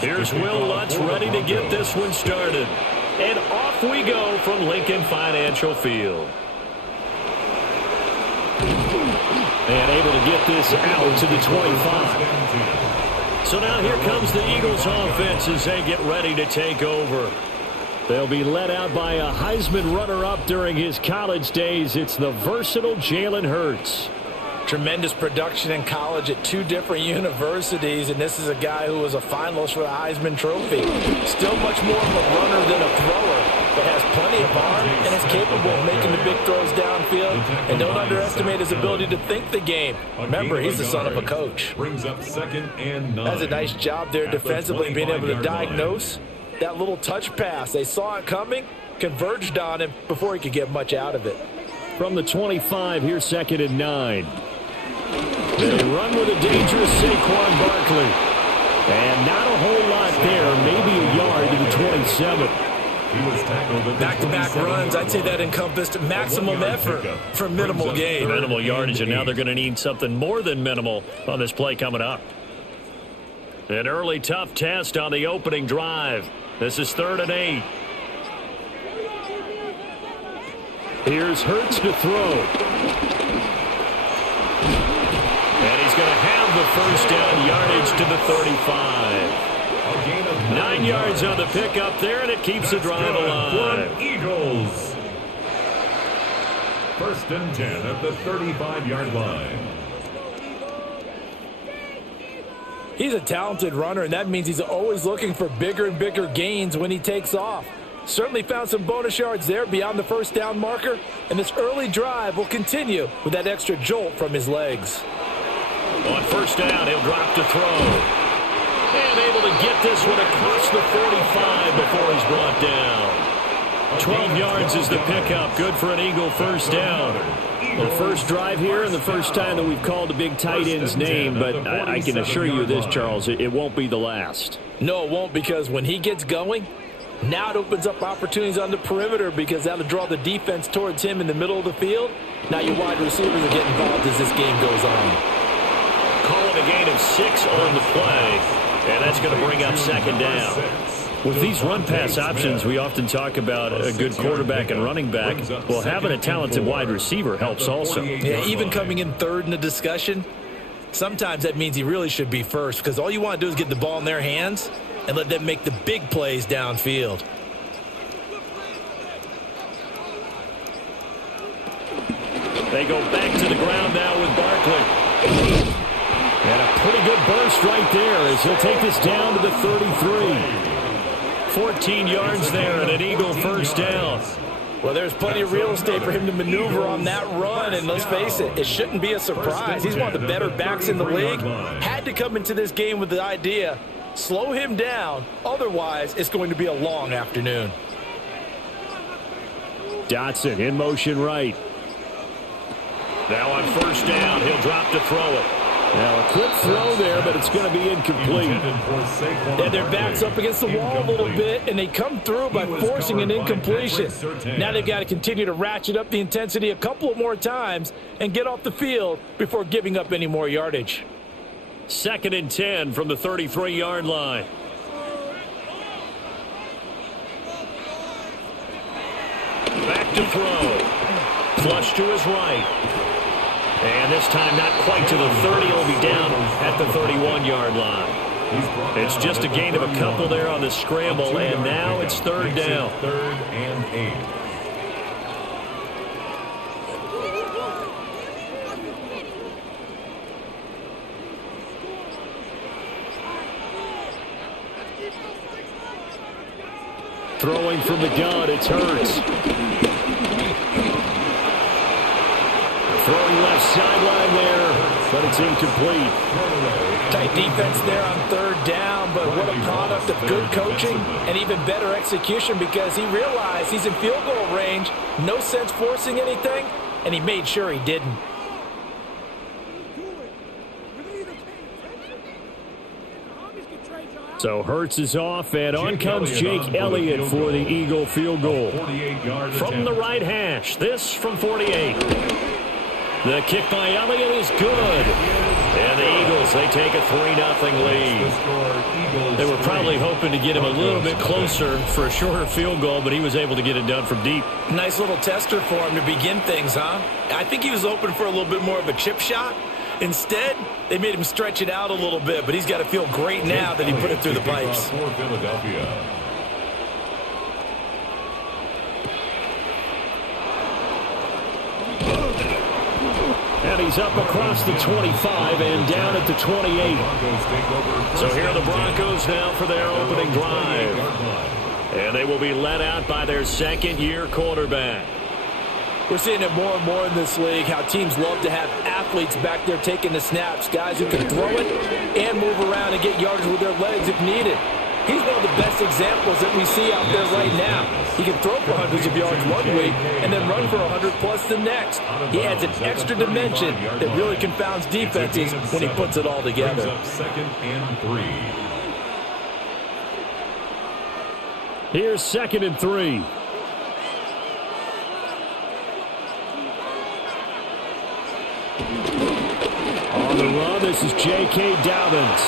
Here's Will Lutz ready to get this one started. And off we go from Lincoln Financial Field. And able to get this out to the 25. So now here comes the Eagles offense as they get ready to take over. They'll be led out by a Heisman runner-up during his college days. It's the versatile Jalen Hurts. Tremendous production in college at 2 different universities, and this is a guy who was a finalist for the Heisman Trophy. Still much more of a runner than a thrower, but has plenty of arm and is capable of making the big throws downfield. And don't underestimate his ability to think the game. Remember, he's the son of a coach. Brings up 2nd and 9. That's a nice job there defensively, being able to diagnose that little touch pass. They saw it coming, converged on him before he could get much out of it. From the 25, here's 2nd and 9. They run with a dangerous Saquon Barkley. And not a whole lot there, maybe a yard to the 27. Back-to-back runs, I'd say that encompassed maximum effort for minimal gain. Minimal yardage, and now they're going to need something more than minimal on this play coming up. An early tough test on the opening drive. This is 3rd and 8. Here's Hurts to throw. And he's going to have the first down, yardage to the 35. 9 yards on the pickup there, and it keeps the drive alive. Eagles. 1st and 10 at the 35-yard line. He's a talented runner, and that means he's always looking for bigger and bigger gains when he takes off. Certainly found some bonus yards there beyond the first down marker, and this early drive will continue with that extra jolt from his legs. On 1st down, he'll drop to throw. And able to get this one across the 45 before he's brought down. 12 yards is the pickup. Good for an Eagle first down. The first drive here and the first time that we've called a big tight end's name, but I can assure you this, Charles, it won't be the last. No, it won't, because when he gets going, now it opens up opportunities on the perimeter because that'll draw the defense towards him in the middle of the field. Now your wide receivers will get involved as this game goes on. Calling a gain of 6 on the play, and that's going to bring up 2nd down. With these run-pass options, we often talk about a good quarterback and running back. Well, having a talented wide receiver helps also. Yeah, even coming in 3rd in the discussion, sometimes that means he really should be first, because all you want to do is get the ball in their hands and let them make the big plays downfield. They go back to the ground now with Barkley. And a pretty good burst right there as he'll take this down to the 33. 14 yards there and an Eagle first down. Well, there's plenty of real estate for him to maneuver on that run, and let's face it, it shouldn't be a surprise. He's one of the better backs in the league. Had to come into this game with the idea, slow him down, otherwise it's going to be a long afternoon. Dotson in motion right. Now on 1st down, he'll drop to throw it. Now a quick throw there, but it's going to be incomplete. Yeah, their back's up against the wall a little bit, and they come through by forcing an incompletion. Now they've got to continue to ratchet up the intensity a couple of more times and get off the field before giving up any more yardage. 2nd and 10 from the 33-yard line. Back to throw. Flush to his right. And this time not quite to the 30. He'll be down at the 31-yard line. It's just a gain of a couple there on the scramble, and now it's 3rd down. 3rd and 8. Throwing from the gun, it's Hurts. Throwing left sideline there, but it's incomplete. Tight defense there on 3rd down, but what a product of good coaching and even better execution, because he realized he's in field goal range, no sense forcing anything, and he made sure he didn't. So Hurts is off, and on comes Jake Elliott for the Eagle field goal. From the right hash, this from 48. The kick by Elliott is good. And the Eagles, they take a 3-0 lead. They were probably hoping to get him a little bit closer for a shorter field goal, but he was able to get it done from deep. Nice little tester for him to begin things, huh? I think he was hoping for a little bit more of a chip shot. Instead, they made him stretch it out a little bit, but he's got to feel great now that he put it through the pipes. For Philadelphia. And he's up across the 25 and down at the 28. So here are the Broncos now for their opening drive. And they will be led out by their second-year quarterback. We're seeing it more and more in this league, how teams love to have athletes back there taking the snaps, guys who can throw it and move around and get yardage with their legs if needed. He's one of the best examples that we see out there right now. He can throw for hundreds of yards one week and then run for 100+ the next. He adds an extra dimension that really confounds defenses when he puts it all together. Second and 3. Here's 2nd and 3. On the run, this is J.K. Dobbins.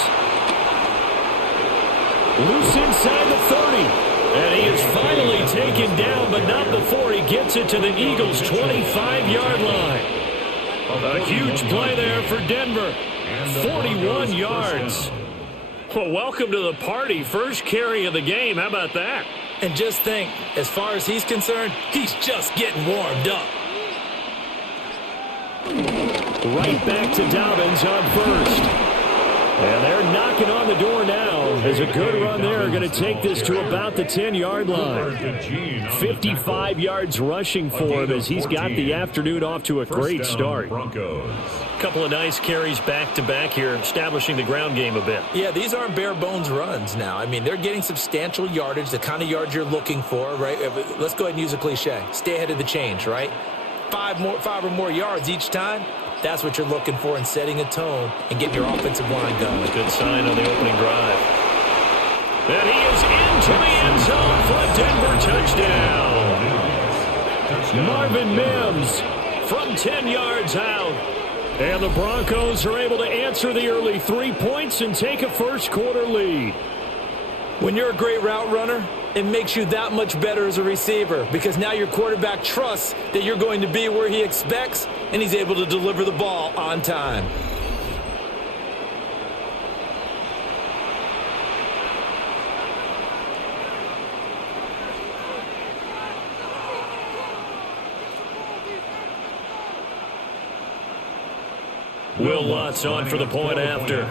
Loose inside the 30. And he is finally taken down, but not before he gets it to the Eagles' 25-yard line. A huge play there for Denver. 41 yards. Well, welcome to the party. First carry of the game. How about that? And just think, as far as he's concerned, he's just getting warmed up. Right back to Dobbins on first. And they're knocking on the door now. As a good run there, going to take this to about the 10-yard line. 55 yards rushing for him as he's got the afternoon off to a great start. Couple of nice carries back-to-back here, establishing the ground game a bit. Yeah, these aren't bare-bones runs now. I mean, they're getting substantial yardage, the kind of yards you're looking for, right? Let's go ahead and use a cliche. Stay ahead of the change, right? 5 or more yards each time. That's what you're looking for in setting a tone and getting your offensive line going. Good sign on the opening drive. And he is into the end zone for a Denver touchdown. Marvin Mims from 10 yards out. And the Broncos are able to answer the early 3 points and take a first-quarter lead. When you're a great route runner, it makes you that much better as a receiver because now your quarterback trusts that you're going to be where he expects and he's able to deliver the ball on time. Will Lutz on for the point after.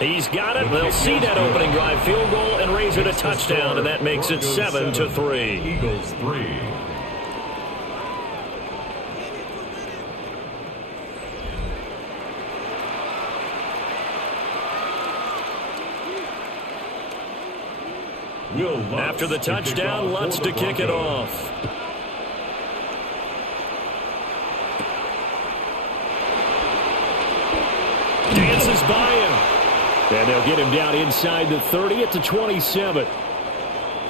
He's got it. They'll see that opening drive field goal and raise it a touchdown, and that makes it 7-3. Eagles 3. After the touchdown, Lutz to kick it off. Dances by him. And they'll get him down inside the 30 at the 27.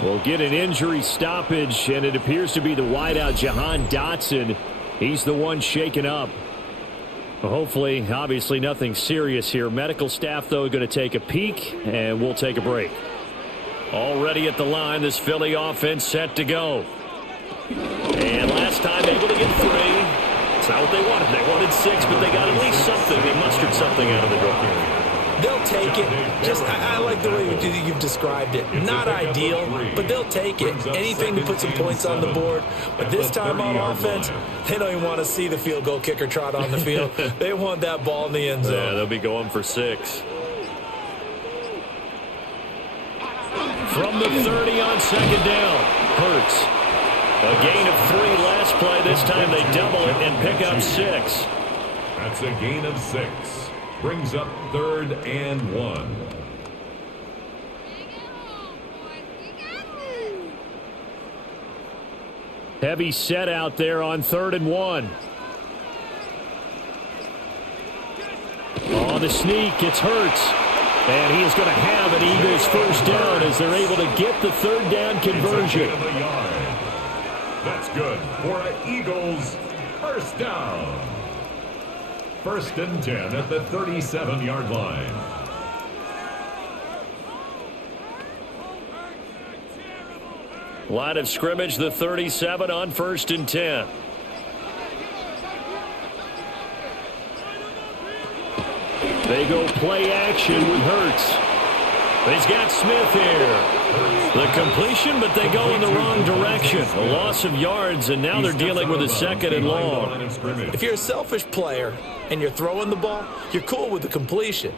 We'll get an injury stoppage, and it appears to be the wideout, Jahan Dotson. He's the one shaken up. Hopefully, obviously nothing serious here. Medical staff, though, going to take a peek, and we'll take a break. Already at the line, this Philly offense set to go. And last time able to get 3. It's not what they wanted. They wanted 6, but they got at least something. They mustered something out of the draw. They'll take it. I like the way you've described it. Not ideal, but they'll take it. Anything to put some points on the board. But this time on offense, they don't even want to see the field goal kicker trot on the field. They want that ball in the end zone. Yeah, they'll be going for 6. From the 30 on second down, Hurts. A gain of 3 last play. This time they double it and pick up 6. That's a gain of 6. Brings up 3rd and 1. Heavy set out there on 3rd and 1. On the sneak, it's Hurts. And he is going to have an Eagles first down as they're able to get the 3rd down conversion. That's good for an Eagles first down. 1st and 10 at the 37-yard line. Line of scrimmage, the 37 on 1st and 10. They go play action with Hurts. He's got Smith here. The completion, but they go in the wrong direction. A loss of yards, and now they're dealing with a 2nd and long. If you're a selfish player and you're throwing the ball, you're cool with the completion.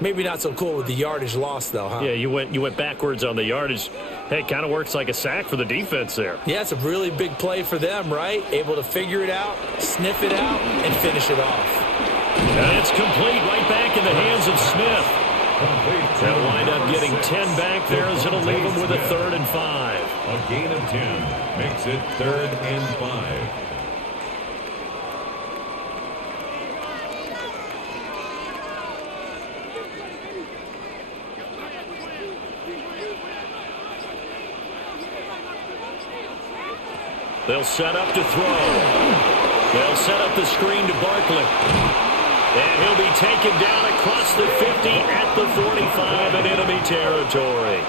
Maybe not so cool with the yardage loss, though, huh? Yeah, you went backwards on the yardage. Hey, it kind of works like a sack for the defense there. Yeah, it's a really big play for them, right? Able to figure it out, sniff it out, and finish it off. And it's complete right back in the hands of Smith. They'll wind up getting 10 back there as it'll leave them with a 3rd and 5. A gain of 10 makes it 3rd and 5. They'll set up to throw. They'll set up the screen to Barkley. And he'll be taken down across the 50 at the 45 in enemy territory.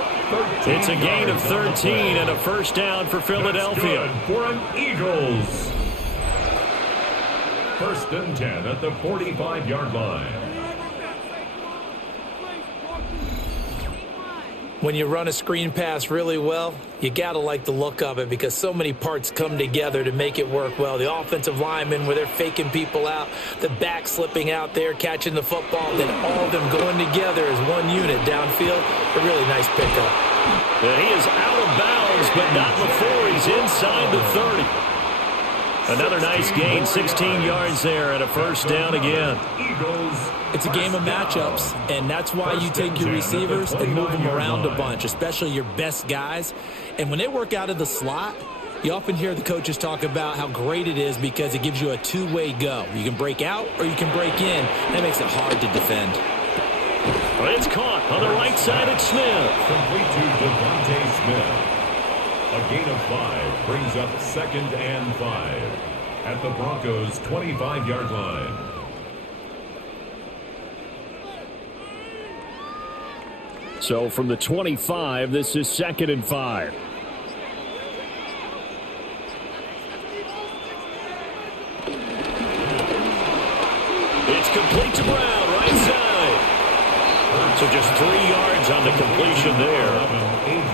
It's a gain of 13 and a first down for Philadelphia. That's good for an Eagles. 1st and 10 at the 45-yard line. When you run a screen pass really well, you got to like the look of it because so many parts come together to make it work well. The offensive linemen, where they're faking people out, the back slipping out there, catching the football, then all of them going together as one unit downfield. A really nice pickup. And he is out of bounds, but not before he's inside the 30. Another nice gain, 16 yards there, and a first down again. It's a game of matchups, and that's why you take your receivers and move them around a bunch, especially your best guys. And when they work out of the slot, you often hear the coaches talk about how great it is because it gives you a two-way go. You can break out or you can break in. That makes it hard to defend. It's caught on the right side at Smith. Complete to Devontae Smith. A gain of 5 brings up 2nd and 5 at the Broncos' 25-yard line. So from the 25, this is 2nd and 5. It's complete to Brown, right side. So just 3 yards on the completion there.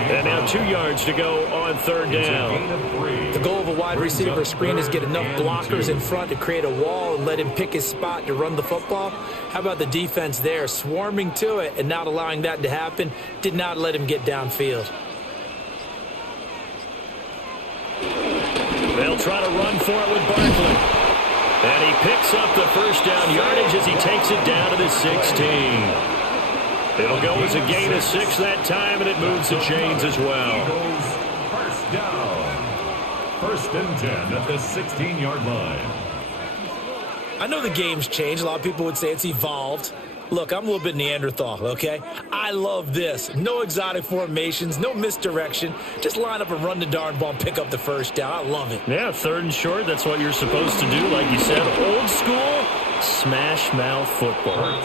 And now 2 yards to go on 3rd down. The goal of a wide receiver screen is get enough blockers in front to create a wall and let him pick his spot to run the football. How about the defense there, swarming to it and not allowing that to happen? Did not let him get downfield. They'll try to run for it with Barkley. And he picks up the first down yardage as he takes it down to the 16. It'll go as a gain of 6 that time, and it moves the chains as well. First down. 1st and 10 at the 16-yard line. I know the game's changed. A lot of people would say it's evolved. Look, I'm a little bit Neanderthal, okay? I love this. No exotic formations, no misdirection. Just line up and run the darn ball and pick up the first down. I love it. Yeah, 3rd and short. That's what you're supposed to do. Like you said, old school, smash mouth football.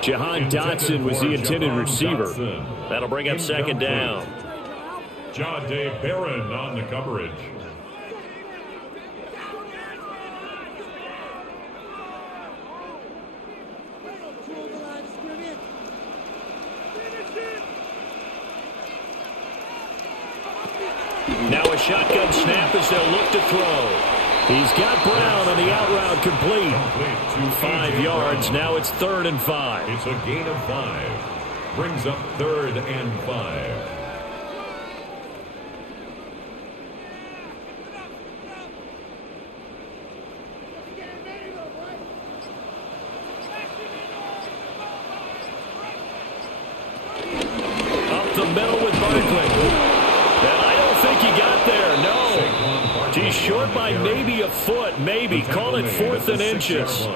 Jahan Dotson was the intended receiver. That'll bring up 2nd down. Jahdae Barron on the coverage. Now a shotgun snap as they'll look to throw. He's got Brown on the out route complete. 5 yards. Now it's 3rd and 5. It's a gain of 5. Brings up 3rd and 5. Up the middle with Barkley. And I don't think he got there. No. He's short by maybe a foot. Maybe. Call it 4th and inches.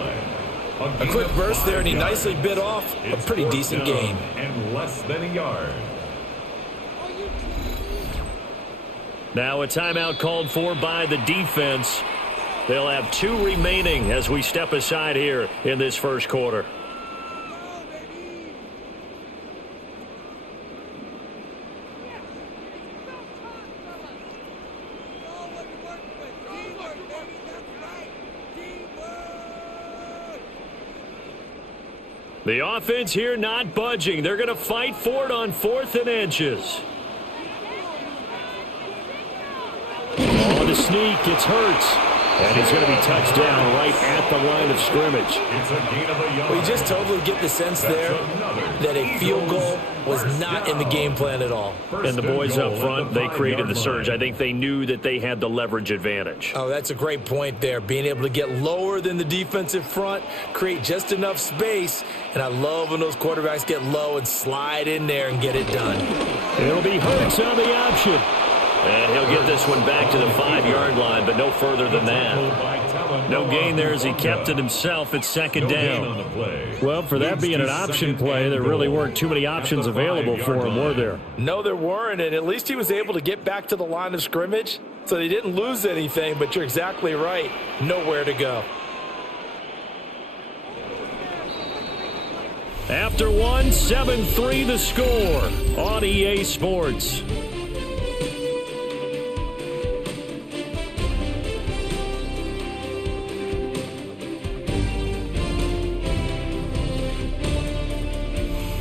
A quick burst there, and he nicely bit off a pretty decent gain. And less than a yard. Now a timeout called for by the defense. They'll have 2 remaining as we step aside here in this first quarter. The offense here not budging. They're going to fight for it on 4th and inches. Oh, the sneak. It's Hurts. And he's going to be touched down right at the line of scrimmage. We just totally get the sense there that a field goal was not in the game plan at all. And the boys up front, they created the surge. I think they knew that they had the leverage advantage. Oh, that's a great point there. Being able to get lower than the defensive front, create just enough space. And I love when those quarterbacks get low and slide in there and get it done. It'll be Hurts on the option. And he'll get this one back to the 5-yard line, but no further than that. No gain there as he kept it himself at 2nd down. Well, for that being an option play, there really weren't too many options available for him, were there? No, there weren't, and at least he was able to get back to the line of scrimmage, so they didn't lose anything, but you're exactly right. Nowhere to go. After one, 7-3 the score on EA Sports.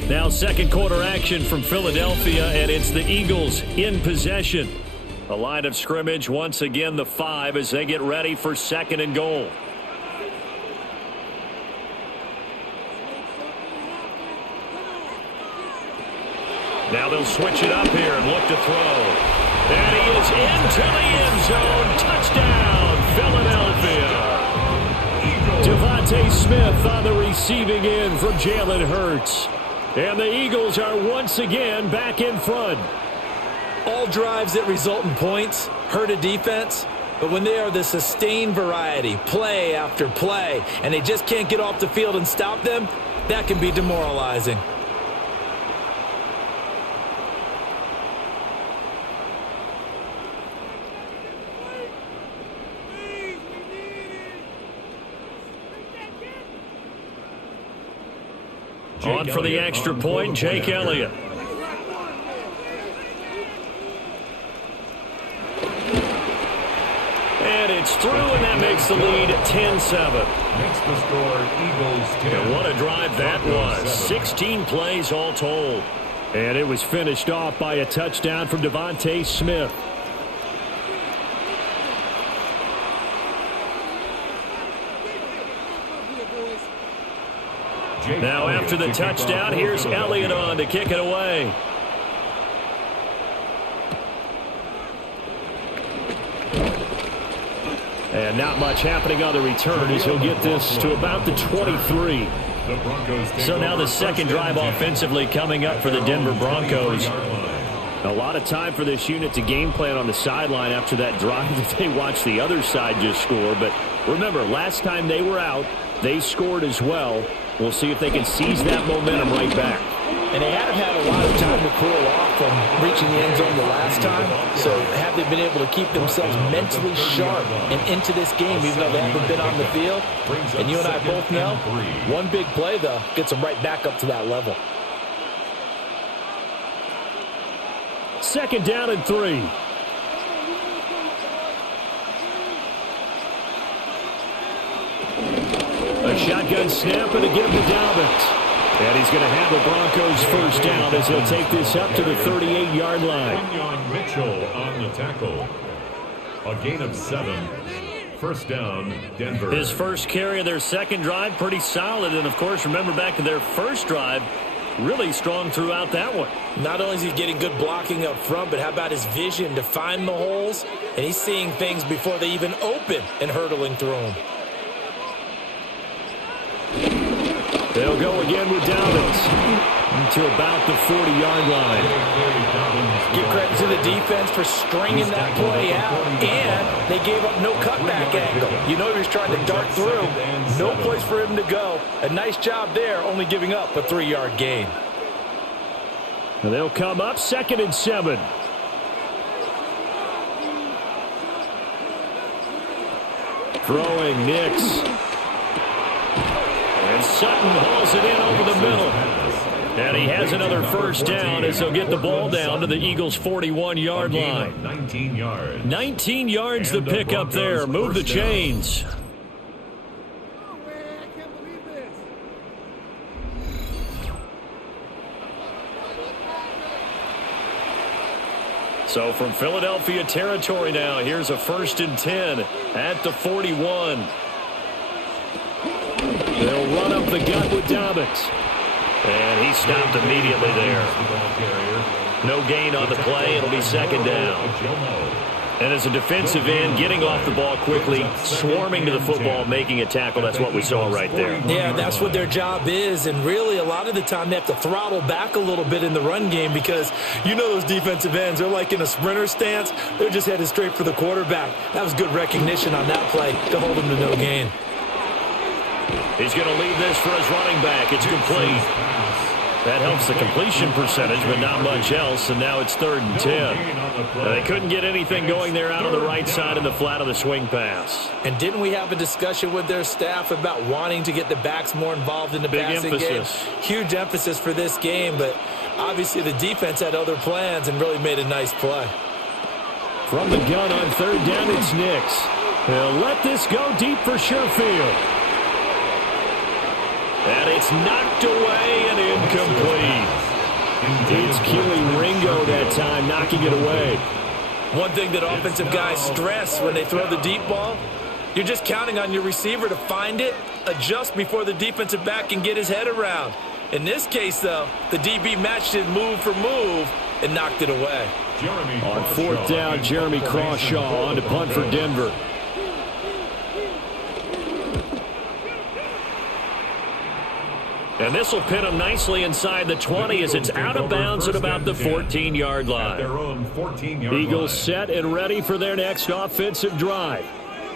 Now second quarter action from Philadelphia, and it's the Eagles in possession. A line of scrimmage, once again the 5 as they get ready for 2nd and goal. Now they'll switch it up here and look to throw. And he is into the end zone. Touchdown, Philadelphia. DeVonta Smith on the receiving end from Jalen Hurts. And the Eagles are once again back in front. All drives that result in points hurt a defense, but when they are the sustained variety, play after play, and they just can't get off the field and stop them, that can be demoralizing. On for the extra point, Jake Elliott. And it's through, and that makes the lead 10-7. Makes the score Eagles 10. And what a drive that was. 16 plays all told. And it was finished off by a touchdown from DeVonta Smith. Now after the touchdown, here's Elliott on to kick it away. And not much happening on the return as he'll get this to about the 23. So now the second drive offensively coming up for the Denver Broncos. A lot of time for this unit to game plan on the sideline after that drive that they watched the other side just score. But remember, last time they were out, they scored as well. We'll see if they can seize that momentum right back. And they haven't had a lot of time to cool off from reaching the end zone the last time. So have they been able to keep themselves mentally sharp and into this game, even though they haven't been on the field? And you and I both know, one big play, though, gets them right back up to that level. 2nd down and 3. A shotgun snap and a give to Dobbins. And he's going to have the Broncos first down as he'll take this up to the 38-yard line. Kenyon Mitchell on the tackle. A gain of 7. First down, Denver. His first carry of their second drive, pretty solid. And, of course, remember back to their first drive, really strong throughout that one. Not only is he getting good blocking up front, but how about his vision to find the holes? And he's seeing things before they even open and hurdling through them. They'll go again with Dobbins to about the 40-yard line. Give credit to the defense for stringing that play out, and they gave up no cutback angle. You know he was trying to dart through. No place for him to go. A nice job there, only giving up a 3-yard gain. And they'll come up 2nd and 7. Throwing Nix. And Sutton hauls it in over the middle. And he has another first down as he'll get the ball down to the Eagles' 41-yard line. 19 yards. 19 yards the pickup there. Move the chains. So from Philadelphia territory now, here's a 1st and 10 at the 41. They'll run up the gut with Dobbins. And he stopped immediately there. No gain on the play. It'll be 2nd down. And as a defensive end, getting off the ball quickly, swarming to the football, making a tackle, that's what we saw right there. Yeah, that's what their job is. And really, a lot of the time, they have to throttle back a little bit in the run game because you know those defensive ends, they're like in a sprinter stance. They're just headed straight for the quarterback. That was good recognition on that play to hold him to no gain. He's going to leave this for his running back. It's complete. That helps the completion percentage, but not much else, and now it's 3rd and 10. They couldn't get anything going there out on the right side in the flat of the swing pass. And didn't we have a discussion with their staff about wanting to get the backs more involved in the passing game? Huge emphasis for this game, but obviously the defense had other plans and really made a nice play. From the gun on 3rd down, it's Nix. He'll let this go deep for Sherfield. And it's knocked away and incomplete. It's Keely Ringo that time knocking it away. One thing that offensive guys stress when they throw the deep ball, you're just counting on your receiver to find it, adjust before the defensive back can get his head around. In this case, though, the DB matched it move for move and knocked it away. On 4th down, Jeremy Crawshaw on to punt for Denver. And this will pin them nicely inside the 20 as it's out of bounds at about the 14-yard line. Eagles set and ready for their next offensive drive.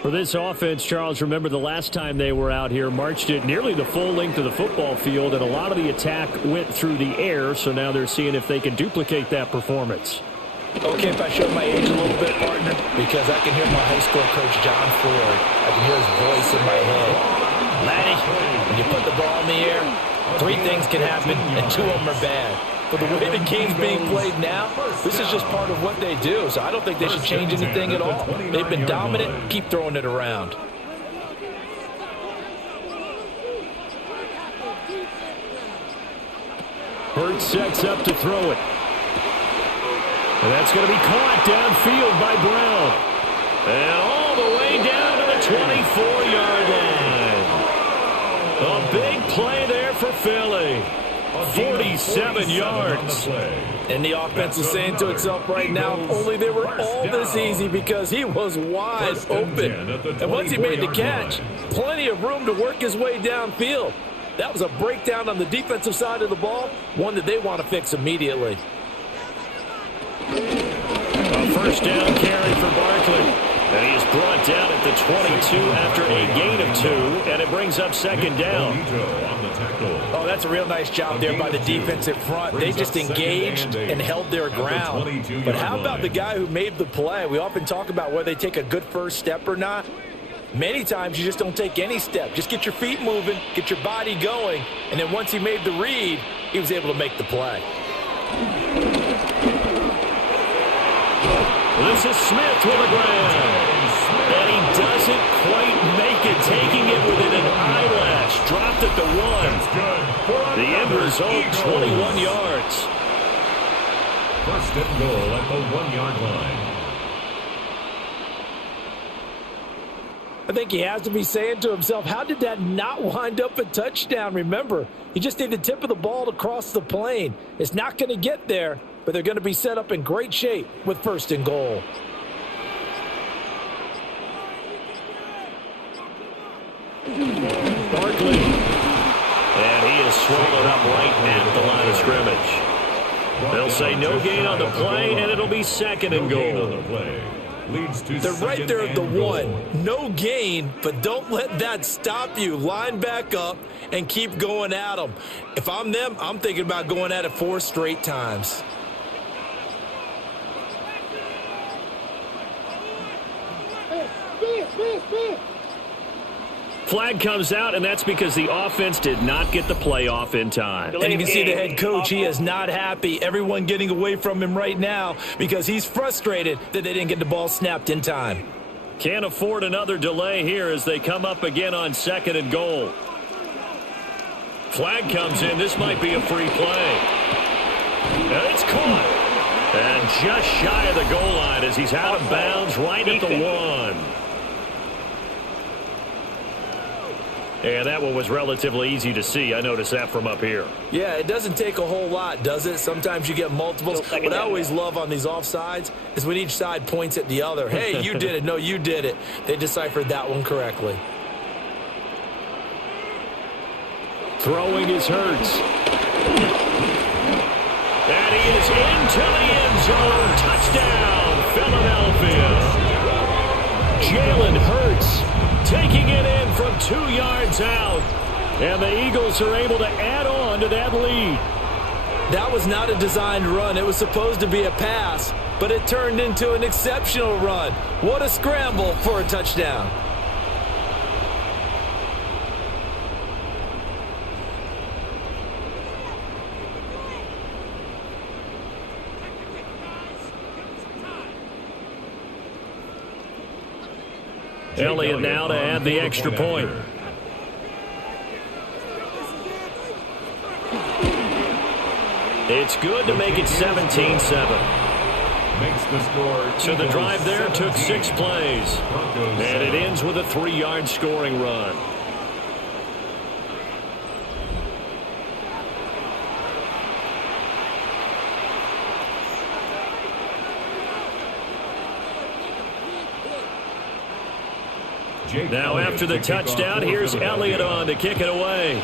For this offense, Charles, remember the last time they were out here, marched it nearly the full length of the football field, and a lot of the attack went through the air, so now they're seeing if they can duplicate that performance. Okay, if I show my age a little bit, partner, because I can hear my high school coach, John Ford. I can hear his voice in my head. Laddie, when you put the ball in the air, 3 things can happen, and 2 of them are bad. But the way the game's being played now, this is just part of what they do. So I don't think they should change anything at all. They've been dominant. Keep throwing it around. Hurts sets up to throw it. And that's going to be caught downfield by Brown. And all the way down to the 24-yard line. A big play there for Philly. 47 yards. And the offense is saying to itself right now, only they were all this easy because he was wide open. And once he made the catch, plenty of room to work his way downfield. That was a breakdown on the defensive side of the ball, one that they want to fix immediately. A first down carry for Barkley. And he is brought down at the 22 after a gain of 2, and it brings up 2nd down. Oh, that's a real nice job there by the defensive front. They just engaged and held their ground. But how about the guy who made the play? We often talk about whether they take a good first step or not. Many times you just don't take any step. Just get your feet moving, get your body going, and then once he made the read, he was able to make the play. This is Smith with a grab. And he doesn't quite make it, taking it within an eyelash. Dropped at the 1. The end result, 21 yards. First and goal at the 1-yard line. I think he has to be saying to himself, how did that not wind up a touchdown? Remember, you just need the tip of the ball to cross the plane. It's not going to get there, but they're going to be set up in great shape with 1st and goal. Barkley. And he is swallowed up right at the line of scrimmage. They'll say no gain on the play, and it'll be 2nd and goal. They're right there at the 1. No gain, but don't let that stop you. Line back up and keep going at them. If I'm them, I'm thinking about going at it 4 straight times. flag comes out, and that's because the offense did not get the play off in time. And you can see the head coach, he is not happy. Everyone getting away from him right now because he's frustrated that they didn't get the ball snapped in time. Can't afford another delay here as they come up again on 2nd and goal. Flag comes in. This might be a free play. And it's caught. And just shy of the goal line as he's out of bounds right at the 1. And that one was relatively easy to see. I noticed that from up here. Yeah, it doesn't take a whole lot, does it? Sometimes you get multiples. What I always love on these offsides is when each side points at the other. Hey, you did it. No, you did it. They deciphered that one correctly. Throwing is Hurts. And he is into the end zone. Touchdown, Philadelphia. Jalen Hurts taking it in from 2 yards out. And the Eagles are able to add on to that lead. That was not a designed run. It was supposed to be a pass, but it turned into an exceptional run. What a scramble for a touchdown. Elliott now to add the extra point. It's good to make it 17-7. So the drive there took 6 plays. And it ends with a 3-yard scoring run. Now after the touchdown, here's Elliott on to kick it away.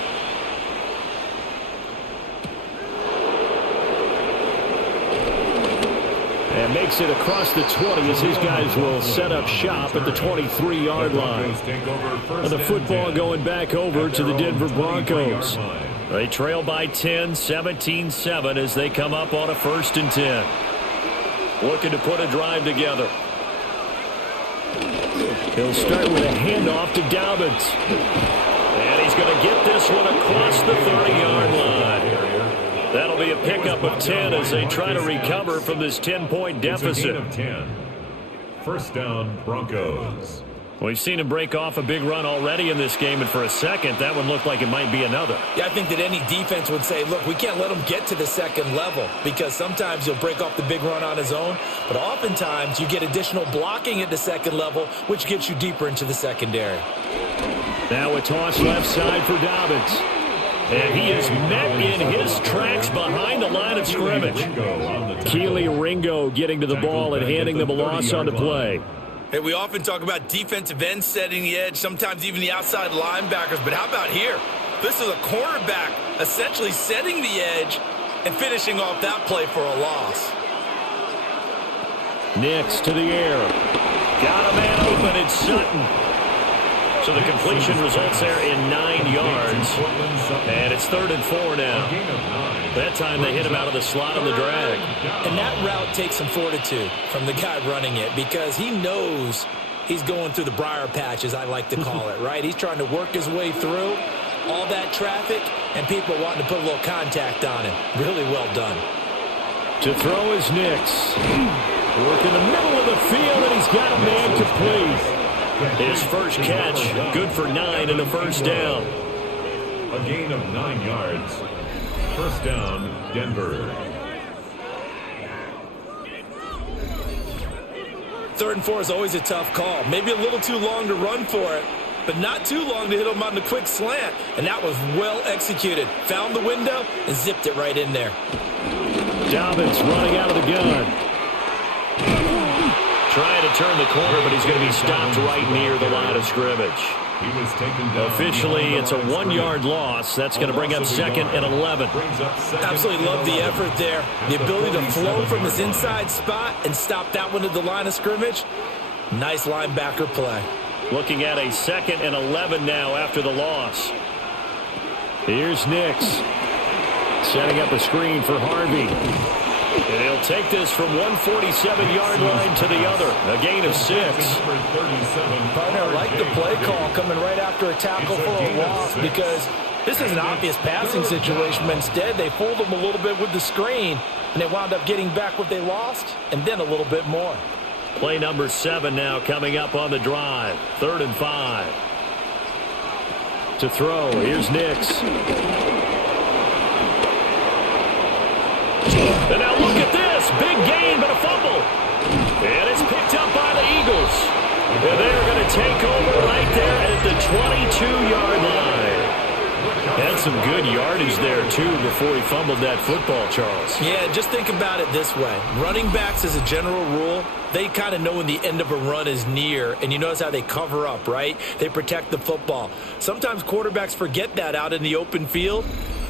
And makes it across the 20 as his guys will set up shop at the 23-yard line. And the football going back over to the Denver Broncos. They trail by 10, 17-7 as they come up on a 1st and 10. Looking to put a drive together. He'll start with a handoff to Dobbins. And he's going to get this one across the 30-yard line. That'll be a pickup of 10 as they try to recover from this 10-point deficit. It's a gain of 10. First down, Broncos. We've seen him break off a big run already in this game, and for a second, that one looked like it might be another. Yeah, I think that any defense would say, look, we can't let him get to the 2nd level because sometimes he'll break off the big run on his own, but oftentimes you get additional blocking at the 2nd level, which gets you deeper into the secondary. Now a toss left side for Dobbins. And he is met in his tracks behind the line of scrimmage. Keely Ringo getting to the ball and handing them a loss on the play. Hey, we often talk about defensive ends setting the edge, sometimes even the outside linebackers, but how about here? This is a cornerback essentially setting the edge and finishing off that play for a loss. Nix to the air. Got a man open, it's Sutton. So the completion results there in 9 yards. And it's 3rd and 4 now. That time they hit him out of the slot on the drag. And that route takes some fortitude from the guy running it because he knows he's going through the briar patch, as I like to call it, right? He's trying to work his way through all that traffic and people wanting to put a little contact on him. Really well done. To throw is Nix. Work in the middle of the field, and he's got a man complete. His first catch, good for 9 and a first down. A gain of 9 yards. First down, Denver. 3rd and 4 is always a tough call. Maybe a little too long to run for it, but not too long to hit him on the quick slant. And that was well executed. Found the window and zipped it right in there. Dobbins running out of the gun. Trying to turn the corner, but he's going to be stopped right near the line of scrimmage. He was taken down. Officially, it's a 1-yard loss. That's going to bring up 2nd and 11. Absolutely love the effort there. The ability to flow from his inside spot and stop that one at the line of scrimmage. Nice linebacker play. Looking at a 2nd and 11 now after the loss. Here's Nix. Setting up a screen for Harvey. And he'll take this from 147-yard line to the other. A gain of 6. Partner, I like the play call coming right after a tackle for a loss because this is an obvious passing situation, but instead they fooled them a little bit with the screen, and they wound up getting back what they lost and then a little bit more. Play number 7 now coming up on the drive. 3rd and 5. To throw, here's Nix. And now look at this. Big gain, but a fumble. And it's picked up by the Eagles. And they're going to take over right there at the 22-yard line. Had some good yardage there, too, before he fumbled that football, Charles. Yeah, just think about it this way. Running backs, as a general rule, they kind of know when the end of a run is near, and you notice how they cover up, right? They protect the football. Sometimes quarterbacks forget that out in the open field.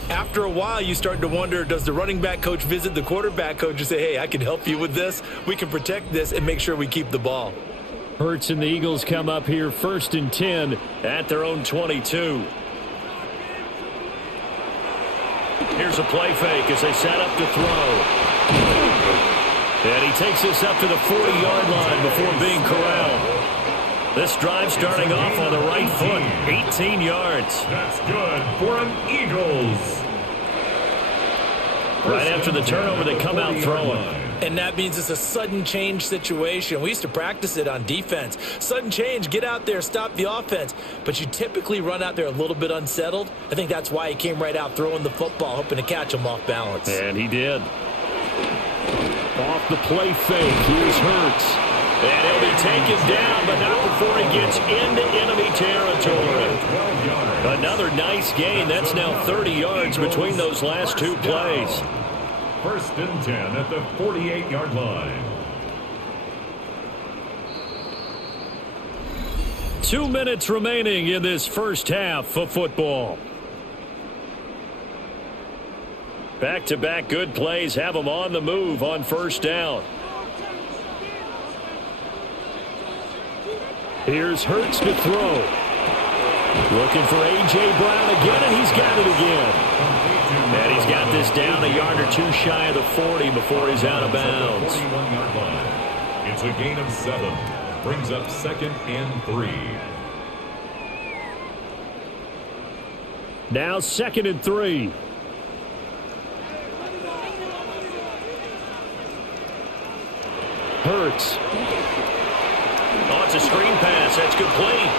After a while, you start to wonder, does the running back coach visit the quarterback coach and say, hey, I can help you with this. We can protect this and make sure we keep the ball. Hurts and the Eagles come up here 1st and 10 at their own 22. Here's a play fake as they set up to throw. And he takes this up to the 40-yard line before being corralled. This drive starting off on the right foot, 18 yards. That's good for an Eagles. Right after the turnover, they come out throwing. And that means it's a sudden change situation. We used to practice it on defense. Sudden change, get out there, stop the offense. But you typically run out there a little bit unsettled. I think that's why he came right out throwing the football, hoping to catch him off balance. And he did. Off the play fake, here's Hurts. And he'll be taken down, but not before he gets into enemy territory. Another nice gain. That's now 30 yards between those last 2 plays. 1st and 10 at the 48-yard line. 2 minutes remaining in this first half of football. Back-to-back good plays have them on the move on 1st down. Here's Hurts to throw. Looking for A.J. Brown again, and he's got it again. And he's got this down a yard or 2 shy of the 40 before he's out of bounds. 41-yard line. It's a gain of 7. Brings up 2nd and 3. Now 2nd and 3. Hurts. Oh, it's a screen pass. That's complete.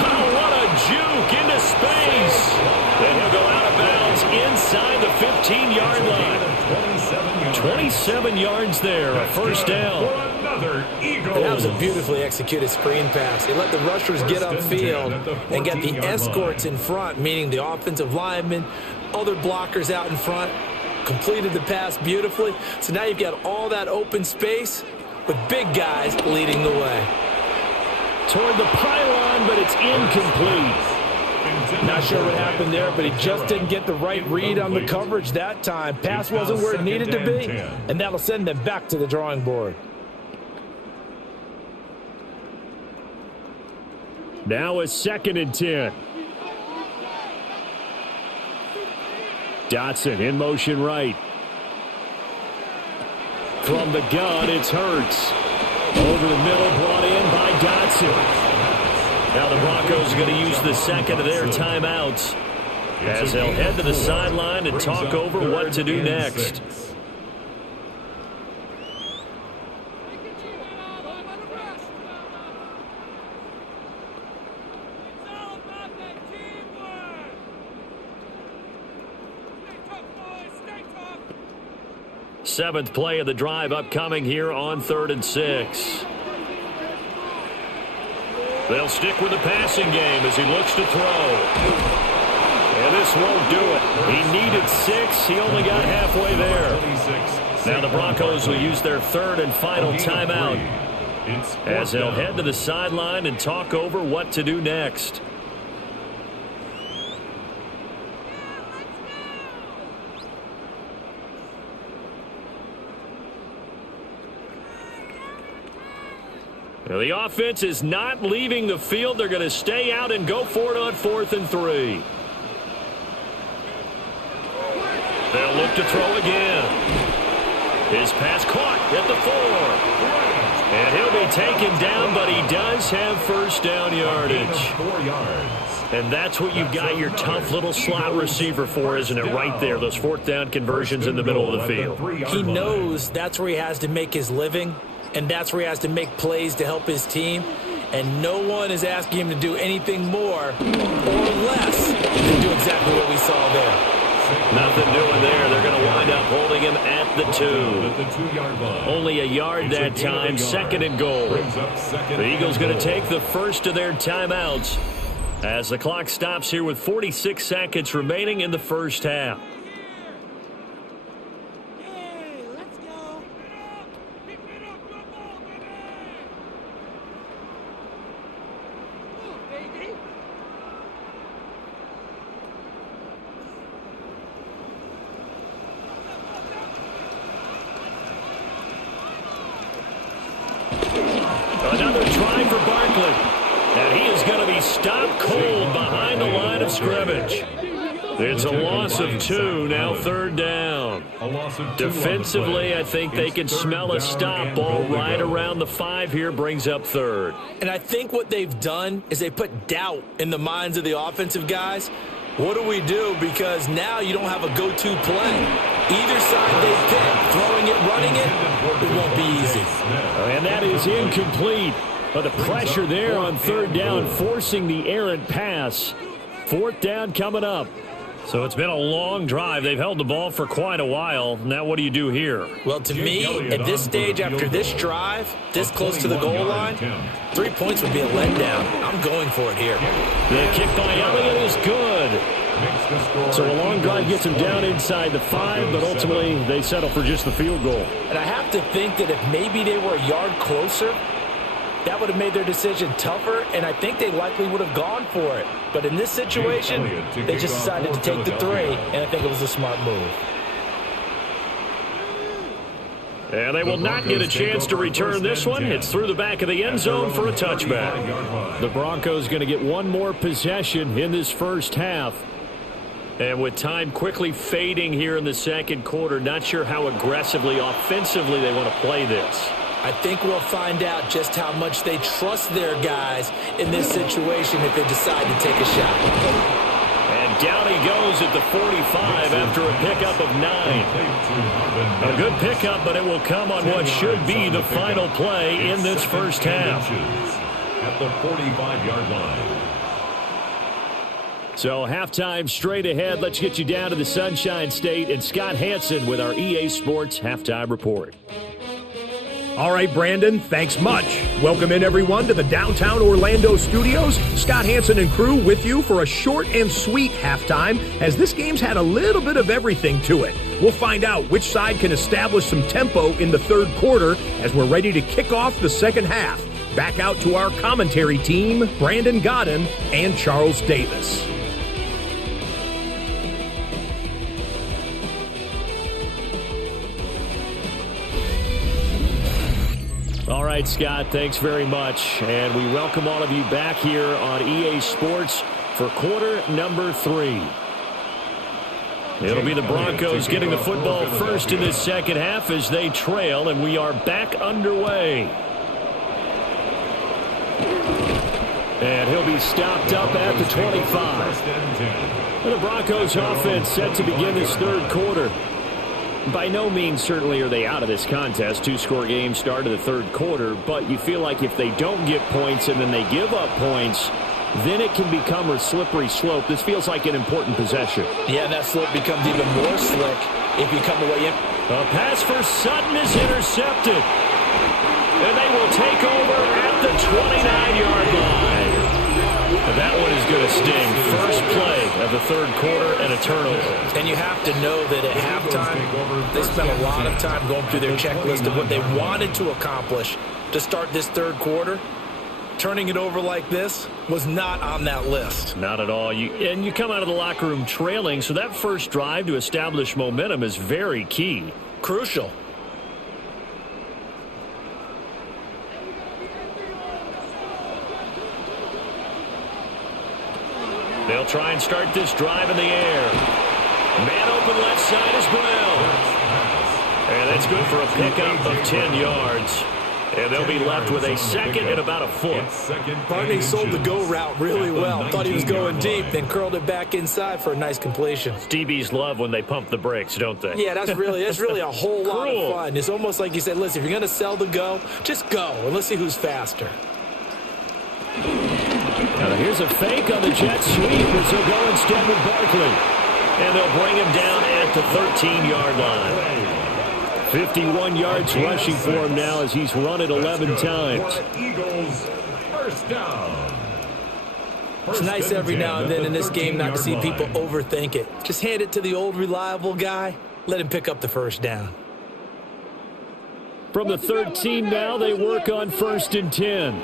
Oh, what a juke into space. And he'll go out of bounds inside the 15-yard line. 27 yards there, a 1st down. And that was a beautifully executed screen pass. They let the rushers get upfield and get the escorts in front, meaning the offensive linemen, other blockers out in front, completed the pass beautifully. So now you've got all that open space with big guys leading the way. Toward the pylon, but it's incomplete. Not sure what happened there, but he just didn't get the right read on the coverage that time. Pass wasn't where it needed to be, and that'll send them back to the drawing board. Now a 2nd and 10. Dotson in motion right. From the gun, it's Hurts. Over the middle, brought in by Dotson. Now the Broncos are going to use the 2nd of their timeouts as they'll head to the sideline and talk over what to do next. Seventh play of the drive upcoming here on 3rd and 6. They'll stick with the passing game as he looks to throw. And this won't do it. He needed 6. He only got halfway there. Now the Broncos will use their 3rd and final timeout as they'll head to the sideline and talk over what to do next. Now the offense is not leaving the field. They're going to stay out and go for it on 4th and 3. They'll look to throw again. His pass caught at the 4. And he'll be taken down, but he does have first down yardage. 4 yards. And that's what you've got your tough little slot receiver for, isn't it? Right there, those fourth down conversions in the middle of the field. He knows that's where he has to make his living, and that's where he has to make plays to help his team. And no one is asking him to do anything more or less than do exactly what we saw there. Nothing doing there. They're going to wind up holding him at the 2. Only a yard that time, second and goal. The Eagles going to take the first of their timeouts as the clock stops here with 46 seconds remaining in the first half. Another try for Barkley. And he is going to be stopped cold behind the line of scrimmage. It's a loss of 2, now third down. Defensively, I think they can smell a stop ball right around the 5 here, brings up third. And I think what they've done is they put doubt in the minds of the offensive guys. What do we do? Because now you don't have a go-to play. Either side they pick, throwing it, running it won't be easy. And that is incomplete. But the pressure there on third down, forcing the errant pass. Fourth down coming up. So it's been a long drive. They've held the ball for quite a while. Now what do you do here? Well, to me, at this stage, after this drive, this close to the goal line, 3 points would be a letdown. I'm going for it here. The kick by Elliott is good. So a long drive gets them down inside the 5, but ultimately they settle for just the field goal. And I have to think that if maybe they were a yard closer, that would have made their decision tougher, and I think they likely would have gone for it. But in this situation, they just decided to take the 3, and I think it was a smart move. And they will not get a chance to return this one. It's through the back of the end zone for a touchback. The Broncos going to get one more possession in this first half. And with time quickly fading here in the second quarter, not sure how aggressively, offensively they want to play this. I think we'll find out just how much they trust their guys in this situation if they decide to take a shot. And down he goes at the 45 after a pickup of 9. A good pickup, but it will come on what should be the final play in this first half. At the 45-yard line. So halftime straight ahead. Let's get you down to the Sunshine State and Scott Hansen with our EA Sports Halftime Report. All right, Brandon, thanks much. Welcome in, everyone, to the downtown Orlando studios. Scott Hansen and crew with you for a short and sweet halftime, as this game's had a little bit of everything to it. We'll find out which side can establish some tempo in the third quarter as we're ready to kick off the second half. Back out to our commentary team, Brandon Godden and Charles Davis. All right, Scott, thanks very much. And we welcome all of you back here on EA Sports for quarter number 3. It'll be the Broncos getting the football first in this second half as they trail, and we are back underway. And he'll be stopped up at the 25. And the Broncos offense set to begin this third quarter. By no means, certainly, are they out of this contest. 2-score game start of the third quarter, but you feel like if they don't get points and then they give up points, then it can become a slippery slope. This feels like an important possession. Yeah, that slope becomes even more slick if you come away in. A pass for Sutton is intercepted. And they will take over at the 29-yard line. That one is going to sting. First play of the third quarter and a turnover. And you have to know that at halftime, they spent a lot of time going through their checklist of what they wanted to accomplish to start this third quarter. Turning it over like this was not on that list. Not at all. You come out of the locker room trailing, so that first drive to establish momentum is very key. Crucial. They'll try and start this drive in the air. Man open left side is Brown. And that's good for a pickup of 10 yards. And they'll be left with a second and about a foot. Barney sold the go route really well. Thought he was going deep, then curled it back inside for a nice completion. DBs love when they pump the brakes, don't they? Yeah, that's really a whole lot of fun. It's almost like you said, listen, if you're going to sell the go, just go, and let's see who's faster. Now here's a fake on the jet sweep as they'll go instead with Barkley. And they'll bring him down at the 13-yard line. 51 yards rushing for him now as he's run it 11 times. Eagles, first down. It's nice every now and then in this game not to see people overthink it. Just hand it to the old reliable guy. Let him pick up the first down. From the 13 now, they work on 1st and 10.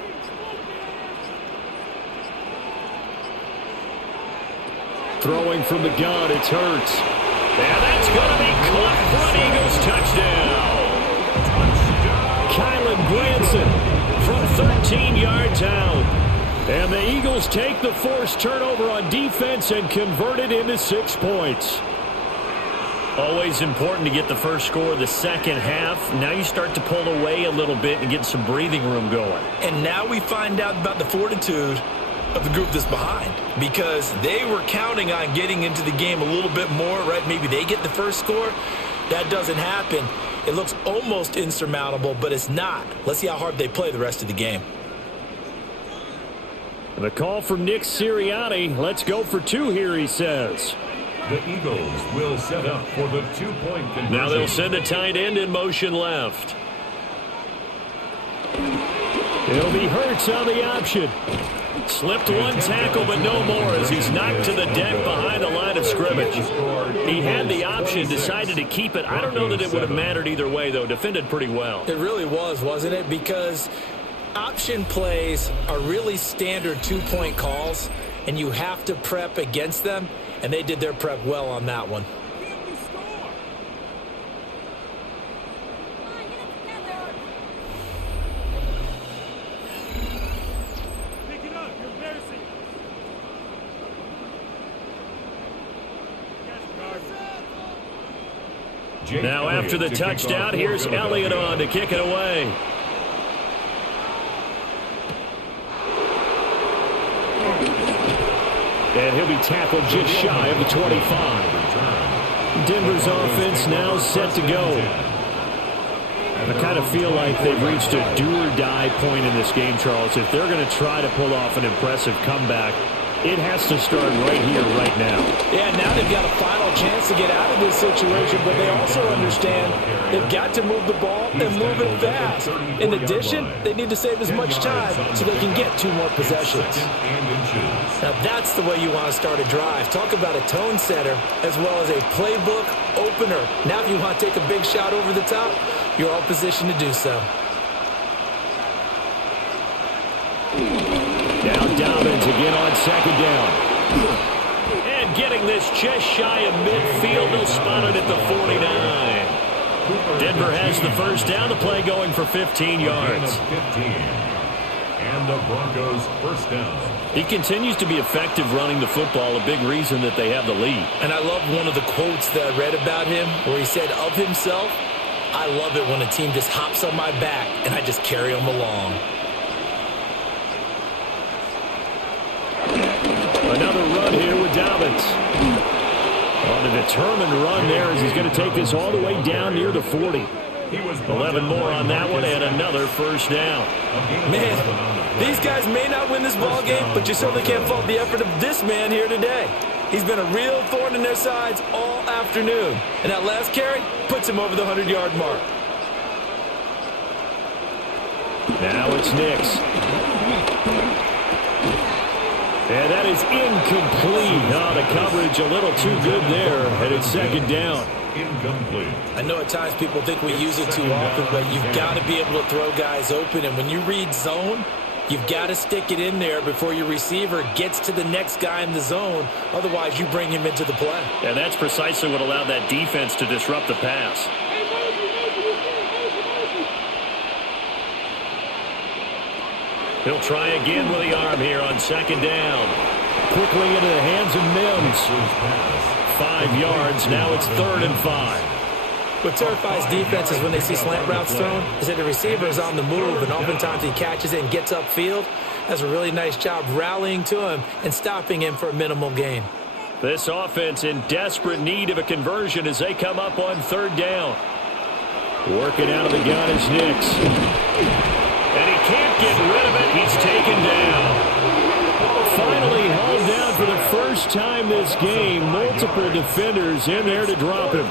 Throwing from the gun, it's Hurts. And that's going to be caught front. Eagles touchdown. Kylan Granson from 13 yards out. And the Eagles take the forced turnover on defense and convert it into 6 points. Always important to get the first score of the second half. Now you start to pull away a little bit and get some breathing room going. And now we find out about the fortitude of the group that's behind, because they were counting on getting into the game a little bit more, right? Maybe they get the first score. That doesn't happen. It looks almost insurmountable, but it's not. Let's see how hard they play the rest of the game. The call from Nick Sirianni. Let's go for 2 here, he says. The Eagles will set up for the 2-point conversion. Now they'll send a tight end in motion left. It'll be Hurts on the option. Slipped one tackle, but no more as he's knocked to the deck behind the line of scrimmage. He had the option, decided to keep it. I don't know that it would have mattered either way, though. Defended pretty well. It really was, wasn't it? Because option plays are really standard 2-point calls, and you have to prep against them, and they did their prep well on that one. Now after the touchdown, here's Elliott on to kick it away. And he'll be tackled just shy of the 25. Denver's offense now set to go. I kind of feel like they've reached a do-or-die point in this game, Charles. If they're going to try to pull off an impressive comeback, it has to start right here, right now. Yeah, now they've got a final chance to get out of this situation, but they also understand they've got to move the ball and move it fast. In addition, they need to save as much time so they can get 2 more possessions. Now that's the way you want to start a drive. Talk about a tone setter as well as a playbook opener. Now if you want to take a big shot over the top, you're all positioned to do so. Now Dobbins again on 2nd down. And getting this just shy of midfield, they'll spot it at the 49. Denver has the first down. The play going for 15 yards. And the Broncos first down. He continues to be effective running the football, a big reason that they have the lead. And I love one of the quotes that I read about him where he said of himself, "I love it when a team just hops on my back and I just carry them along." Another run here with Dobbins. On a determined run there as he's going to take this all the way down near the 40. 11 more on that one and another first down. Man, these guys may not win this ball game, but you certainly can't fault the effort of this man here today. He's been a real thorn in their sides all afternoon. And that last carry puts him over the 100-yard mark. Now it's Nix. And that is incomplete. Oh, the coverage a little too good there. And it's 2nd down. Incomplete. I know at times people think we use it too often, but you've got to be able to throw guys open. And when you read zone, you've got to stick it in there before your receiver gets to the next guy in the zone. Otherwise, you bring him into the play. And that's precisely what allowed that defense to disrupt the pass. He'll try again with the arm here on 2nd down. Quickly into the hands of Mims. 5 yards. Now it's 3rd and 5. What terrifies defenses when they see slant routes thrown is that the receiver is on the move, and oftentimes he catches it and gets upfield. Does a really nice job rallying to him and stopping him for a minimal gain. This offense in desperate need of a conversion as they come up on third down. Working out of the gun is Nix. And he can't get rid of it. He's taken down. Finally hauled down for the first time this game. Multiple defenders in there to drop him.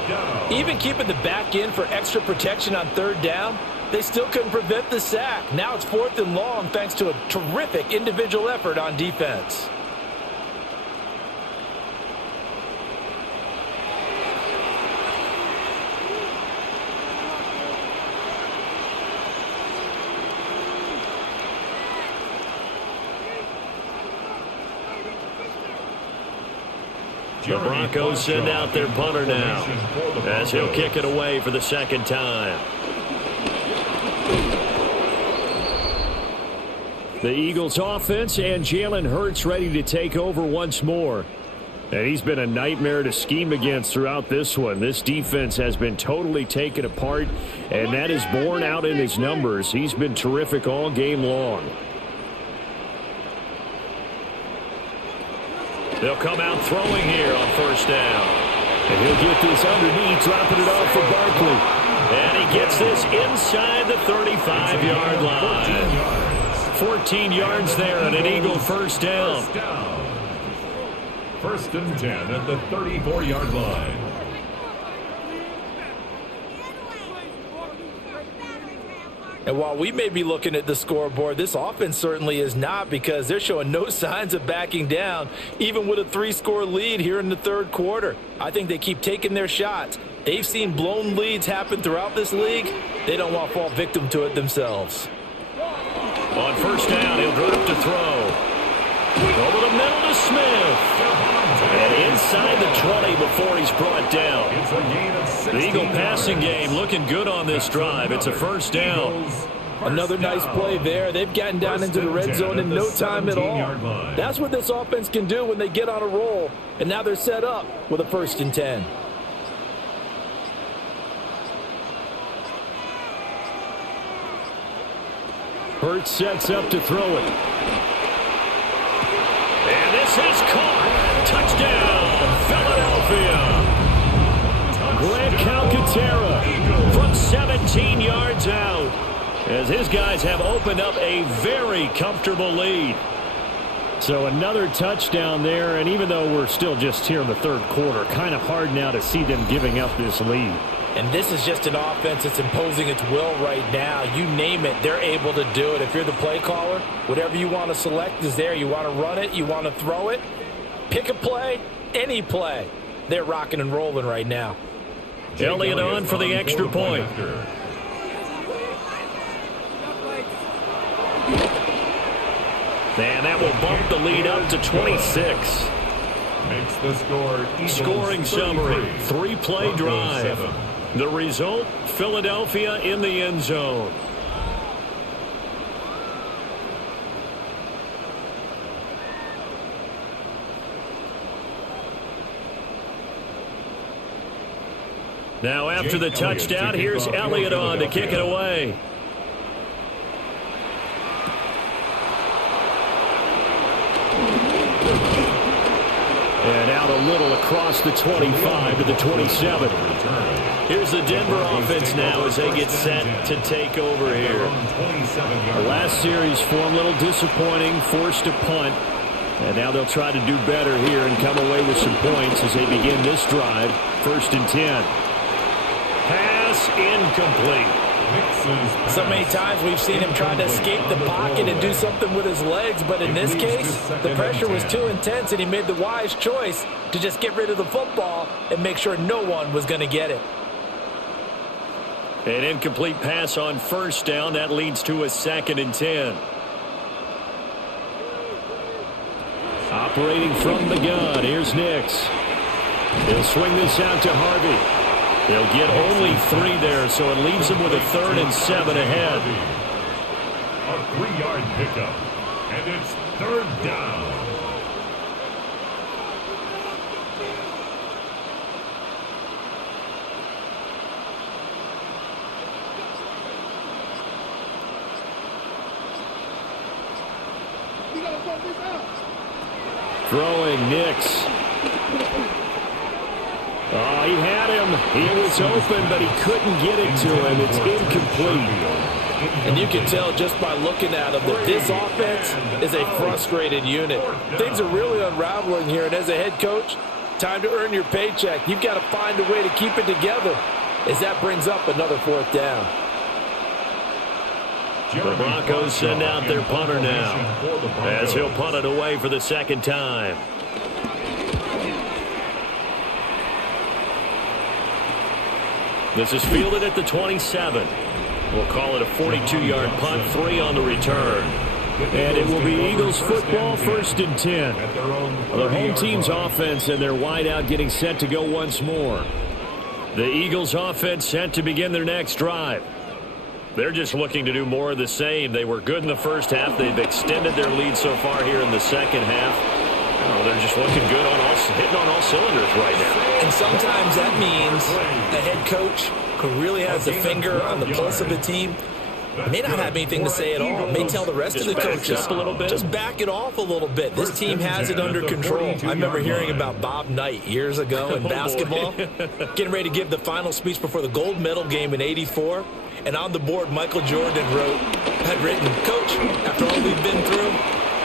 Even keeping the back in for extra protection on third down, they still couldn't prevent the sack. Now it's 4th and long thanks to a terrific individual effort on defense. The Broncos send out their punter now as he'll kick it away for the second time. The Eagles offense and Jalen Hurts ready to take over once more. And he's been a nightmare to scheme against throughout this one. This defense has been totally taken apart, and that is borne out in his numbers. He's been terrific all game long. They'll come out throwing here on first down. And he'll get this underneath, dropping it off for Barkley. And he gets this inside the 35-yard line. 14 yards there and an Eagle first down. First and 10 at the 34-yard line. And while we may be looking at the scoreboard, this offense certainly is not, because they're showing no signs of backing down, even with a 3-score lead here in the third quarter. I think they keep taking their shots. They've seen blown leads happen throughout this league. They don't want to fall victim to it themselves. On first down, he'll drop to throw. Over the middle to Smith. And inside the 20 before he's brought down. The Eagle passing game looking good on this drive. It's a first down. Another nice play there. They've gotten down into the red zone in no time at all. That's what this offense can do when they get on a roll. And now they're set up with a 1st and 10. Hurts sets up to throw it. And this is caught. Touchdown, Philadelphia. Grant Calcaterra from 17 yards out, as his guys have opened up a very comfortable lead. So another touchdown there, and even though we're still just here in the third quarter, kind of hard now to see them giving up this lead. And this is just an offense that's imposing its will right now. You name it, they're able to do it. If you're the play caller, whatever you want to select is there. You want to run it, you want to throw it, pick a play, any play. They're rocking and rolling right now. Elliott on for the extra point. And that will bump the lead up to 26. Makes the score Scoring summary, 3-play drive. The result, Philadelphia in the end zone. Now after the touchdown, here's Elliott on to kick it away. And out a little across the 25 to the 27. Here's the Denver offense now as they get set to take over here. The last series for them, a little disappointing, forced a punt. And now they'll try to do better here and come away with some points as they begin this drive. 1st and 10. Pass incomplete. So many times we've seen him try to escape the pocket and do something with his legs, but in this case, the pressure was too intense and he made the wise choice to just get rid of the football and make sure no one was going to get it. An incomplete pass on first down. That leads to a 2nd and 10. Operating from the gun, here's Nix. He'll swing this out to Harvey. They'll get only 3 there, so it leaves them with a 3rd and 7 ahead. A 3-yard pickup, and it's 3rd down. Throwing Nix. Oh, he had him. He was open, but he couldn't get it to him. It's incomplete. And you can tell just by looking at him that this offense is a frustrated unit. Things are really unraveling here, and as a head coach, time to earn your paycheck. You've got to find a way to keep it together as that brings up another 4th down. The Broncos send out their punter now as he'll punt it away for the 2nd time. This is fielded at the 27. We'll call it a 42-yard punt, 3 on the return. And it will be Eagles football, 1st and 10. Their home team's offense and their wideout getting set to go once more. The Eagles offense set to begin their next drive. They're just looking to do more of the same. They were good in the first half. They've extended their lead so far here in the second half. Oh, they're just looking good hitting on all cylinders right now. And sometimes that means a head coach who really has the finger on the pulse of the team may not have anything to say at all. May tell the rest of the coaches, just back it off a little bit. This team has it under control. I remember hearing about Bob Knight years ago in basketball, getting ready to give the final speech before the gold medal game in '84. And on the board, Michael Jordan had written, "Coach, after all we've been through,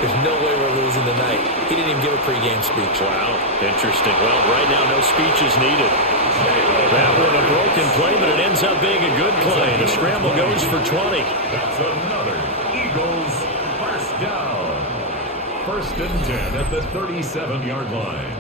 there's no way we're losing tonight." He didn't even give a pregame speech. Wow, interesting. Well, right now, no speech is needed. That was a broken play, but it ends up being a good play. The scramble goes for 20. That's another Eagles first down. 1st and 10 at the 37-yard line.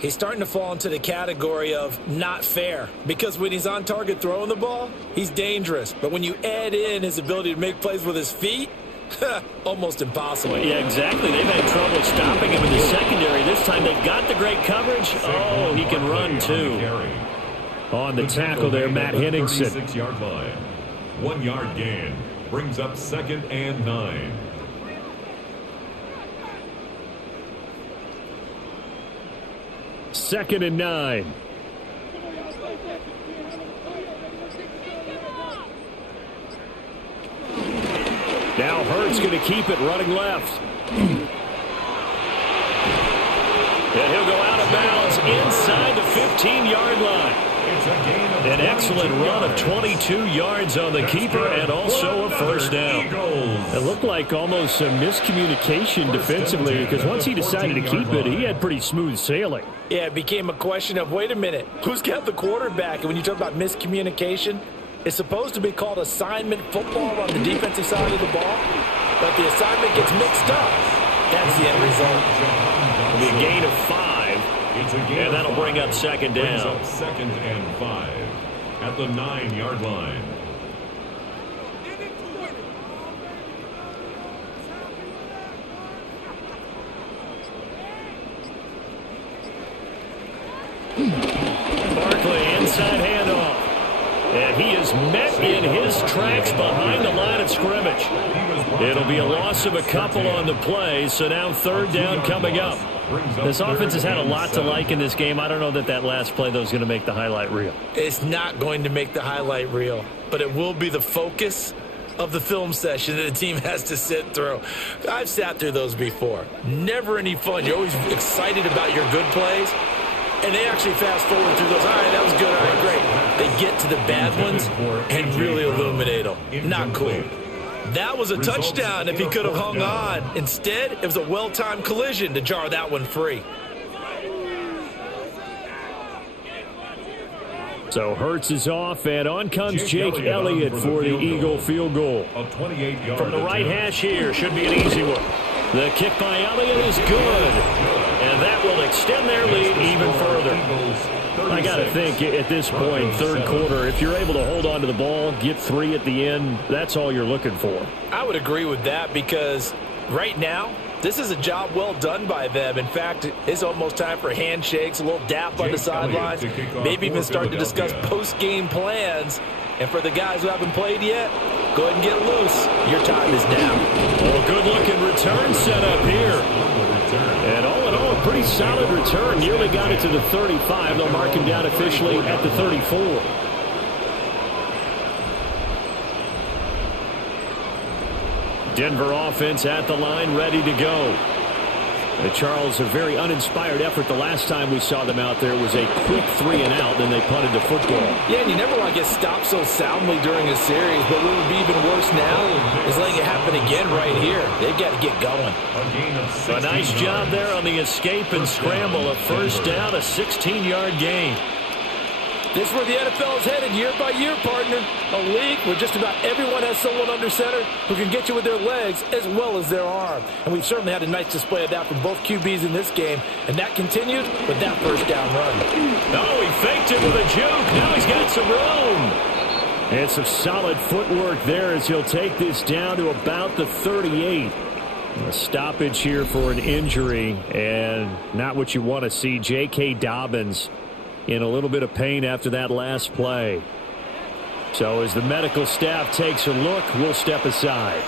He's starting to fall into the category of not fair, because when he's on target throwing the ball, he's dangerous. But when you add in his ability to make plays with his feet, almost impossible. Well, yeah, exactly. They've had trouble stopping him in the secondary. This time they've got the great coverage. Oh, he can run too. On the tackle there, Matt Henningsen. 36-yard line. 1-yard gain brings up 2nd and 9. Second and 9. Now Hurts going to keep it running left. And he'll go out of bounds inside the 15-yard line. An excellent run of 22 yards on the keeper and also a first down. It looked like almost some miscommunication defensively, because once he decided to keep it, he had pretty smooth sailing. Yeah, it became a question of, wait a minute, who's got the quarterback? And when you talk about miscommunication, it's supposed to be called assignment football on the defensive side of the ball, but the assignment gets mixed up. That's the end result. It'll be a gain of 5. And that'll bring up 2nd down. 2nd and 5 at the 9-yard line. Barkley inside handoff. And he is met in his tracks behind the line of scrimmage. It'll be a loss of a couple on the play, so now 3rd down coming up. This offense has had a lot to like in this game. I don't know that that last play, though, is going to make the highlight reel. It's not going to make the highlight reel, but it will be the focus of the film session that the team has to sit through. I've sat through those before. Never any fun. You're always excited about your good plays, and they actually fast forward through those. All right, that was good. All right, great. They get to the bad ones and really illuminate them. Not cool. That was a touchdown if he could have hung on. Instead, it was a well-timed collision to jar that one free. So Hurts is off, and on comes Jake Elliott for the Eagle field goal. From the right hash here, should be an easy one. The kick by Elliott is good, and that will extend their lead even further. I got to think at this point, 3rd quarter, if you're able to hold on to the ball, get 3 at the end, that's all you're looking for. I would agree with that, because right now, this is a job well done by them. In fact, it's almost time for handshakes, a little dap on the sidelines, maybe even start to discuss post-game plans. And for the guys who haven't played yet, Go ahead and get loose. Your time is now. Well, good-looking return set up here. And all in all, a pretty solid return. Nearly got it to the 35. They'll mark him down officially at the 34. Denver offense at the line, ready to go. Charles, a very uninspired effort the last time we saw them out there was a quick 3 and out, then they punted the football. Yeah, and you never want to get stopped so soundly during a series, but what would be even worse now is letting it happen again right here. They've got to get going. A nice job there on the escape and scramble. A first down, a 16-yard gain. This is where the NFL is headed year by year, partner. A league where just about everyone has someone under center who can get you with their legs as well as their arm. And we've certainly had a nice display of that from both QBs in this game. And that continued with that first down run. Oh, he faked it with a juke. Now he's got some room. And some solid footwork there as he'll take this down to about the 38. A stoppage here for an injury, and not what you want to see. J.K. Dobbins in a little bit of pain after that last play. So as the medical staff takes a look, we'll step aside.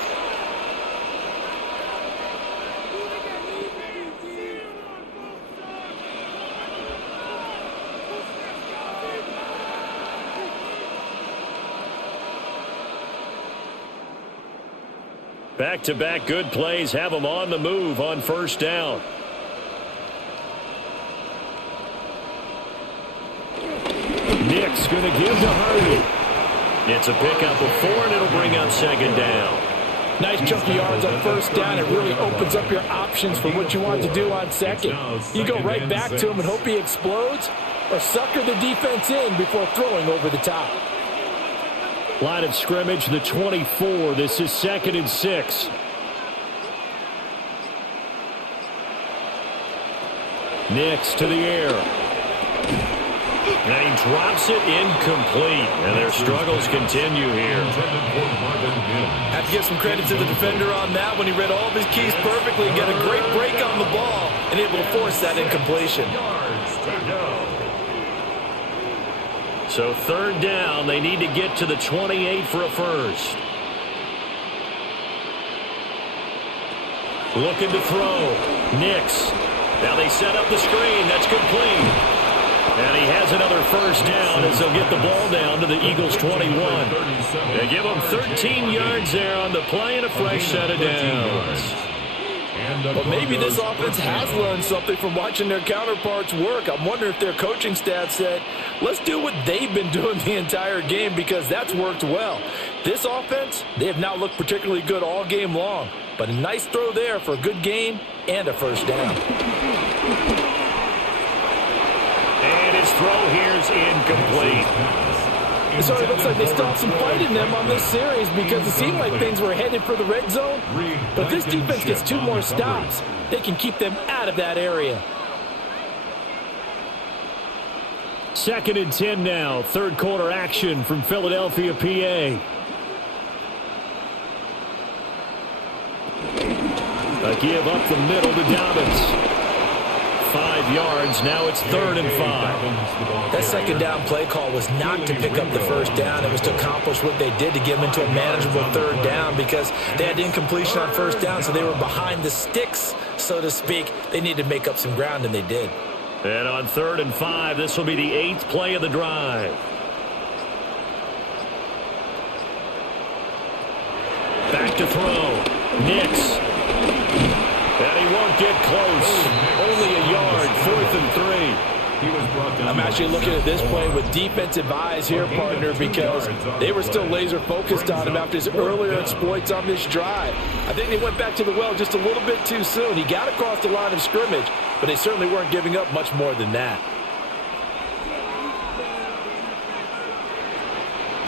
Back-to-back good plays have them on the move on first down. Nick's going to give to Harvey. It's a pickup of 4, and it'll bring up second down. Nice chunky yards on first down. It really opens up your options for what you want to do on second. You go right back to him and hope he explodes, or sucker the defense in before throwing over the top. Line of scrimmage, the 24. This is 2nd and 6. Nick's to the air. And he drops it incomplete. And their struggles continue here. Have to give some credit to the defender on that when he read all of his keys perfectly and got a great break on the ball and able to force that incompletion. So 3rd down, they need to get to the 28 for a first. Looking to throw. Nix. Now they set up the screen. That's complete. And he has another first down as they'll get the ball down to the Eagles' 21. They give them 13 yards there on the play and a fresh set of downs. But maybe this offense has learned something from watching their counterparts work. I'm wondering if their coaching staff said, let's do what they've been doing the entire game because that's worked well. This offense, they have not looked particularly good all game long. But a nice throw there for a good gain and a first down. And his throw here is incomplete. It sort of looks like they still have some fight in them on this series because it seemed like things were headed for the red zone. But if this defense gets 2 more stops, they can keep them out of that area. 2nd and 10 now. 3rd quarter action from Philadelphia, PA. A give up the middle to Dobbins. 5 yards. Now it's 3rd and 5. That second down play call was not to pick up the first down. It was to accomplish what they did to get them into a manageable 3rd down because they had incompletion on first down, so they were behind the sticks, so to speak. They needed to make up some ground, and they did. And on 3rd and 5, this will be the 8th play of the drive. Back to throw. Nix. And he won't get close. Only a yard. 4th and 3. I'm actually looking at this play with defensive eyes here, partner, because they were still laser focused on him after his earlier exploits on this drive. I think they went back to the well just a little bit too soon. He got across the line of scrimmage, but they certainly weren't giving up much more than that.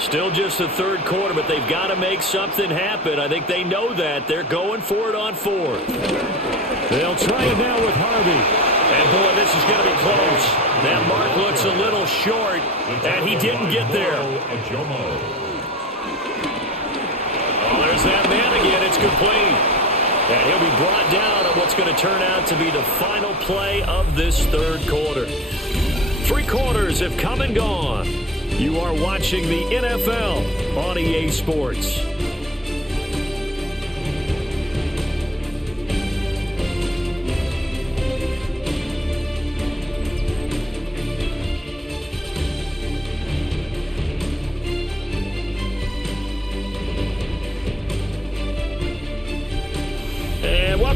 Still just the 3rd quarter, but they've got to make something happen. I think they know that. They're going for it on 4th. They'll try it now with Harvey. And, boy, this is going to be close. That mark looks a little short, and he didn't get there. Oh, there's that man again. It's complete. And he'll be brought down on what's going to turn out to be the final play of this 3rd quarter. 3 quarters have come and gone. You are watching the NFL on EA Sports.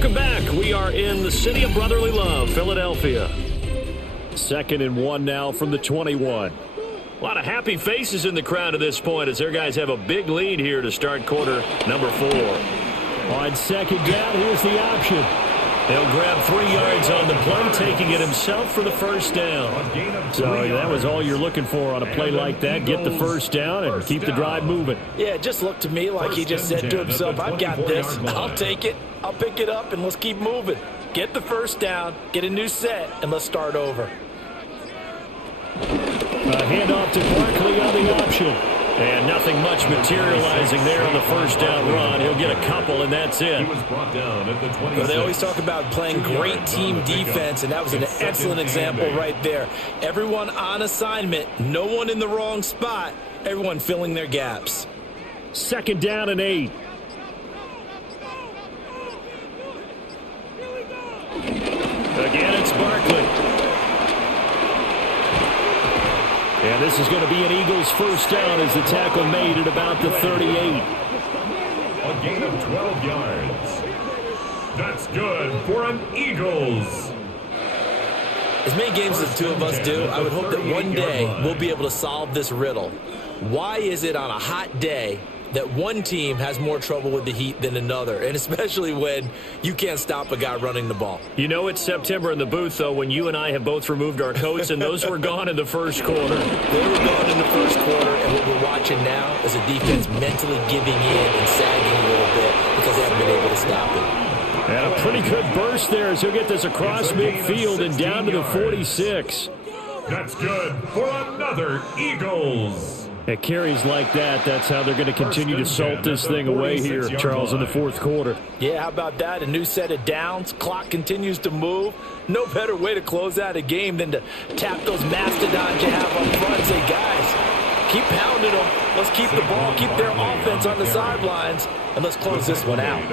Welcome back. We are in the city of brotherly love, Philadelphia. 2nd and 1 now from the 21. A lot of happy faces in the crowd at this point as their guys have a big lead here to start quarter number 4. On 2nd down, here's the option. He'll grab 3 yards on the play, taking it himself for the first down. So that was all you're looking for on a play like that. Get the first down and keep the drive moving. Yeah, it just looked to me like he just said to himself, I've got this. I'll take it. I'll pick it up, and let's keep moving. Get the first down, get a new set, and let's start over. A handoff to Barkley on the option. And nothing much materializing there on the first down run. He'll get a couple, and that's it. He was brought down at the 26. Well, they always talk about playing great team defense, and that was an excellent example right there. Everyone on assignment, no one in the wrong spot, everyone filling their gaps. 2nd down and 8. Again, it's Barkley. And this is going to be an Eagles first down as the tackle made at about the 38. A gain of 12 yards. That's good for an Eagles. As many games as the two of us do, I would hope that one day we'll be able to solve this riddle. Why is it on a hot day that one team has more trouble with the heat than another, and especially when you can't stop a guy running the ball? You know it's September in the booth, though, when you and I have both removed our coats, and those were gone in the first quarter. They were gone in the first quarter, and what we're watching now is a defense mentally giving in and sagging a little bit because they haven't been able to stop it. And a pretty good burst there as he'll get this across midfield and down to the 46. That's good for another Eagles. At carries like that, that's how they're going to continue to salt this thing away here, Charles, in the fourth quarter. Yeah, how about that? A new set of downs. Clock continues to move. No better way to close out a game than to tap those mastodons you have up front and say, guys, keep pounding them. Let's keep the ball, keep their offense on the sidelines, and let's close this one out.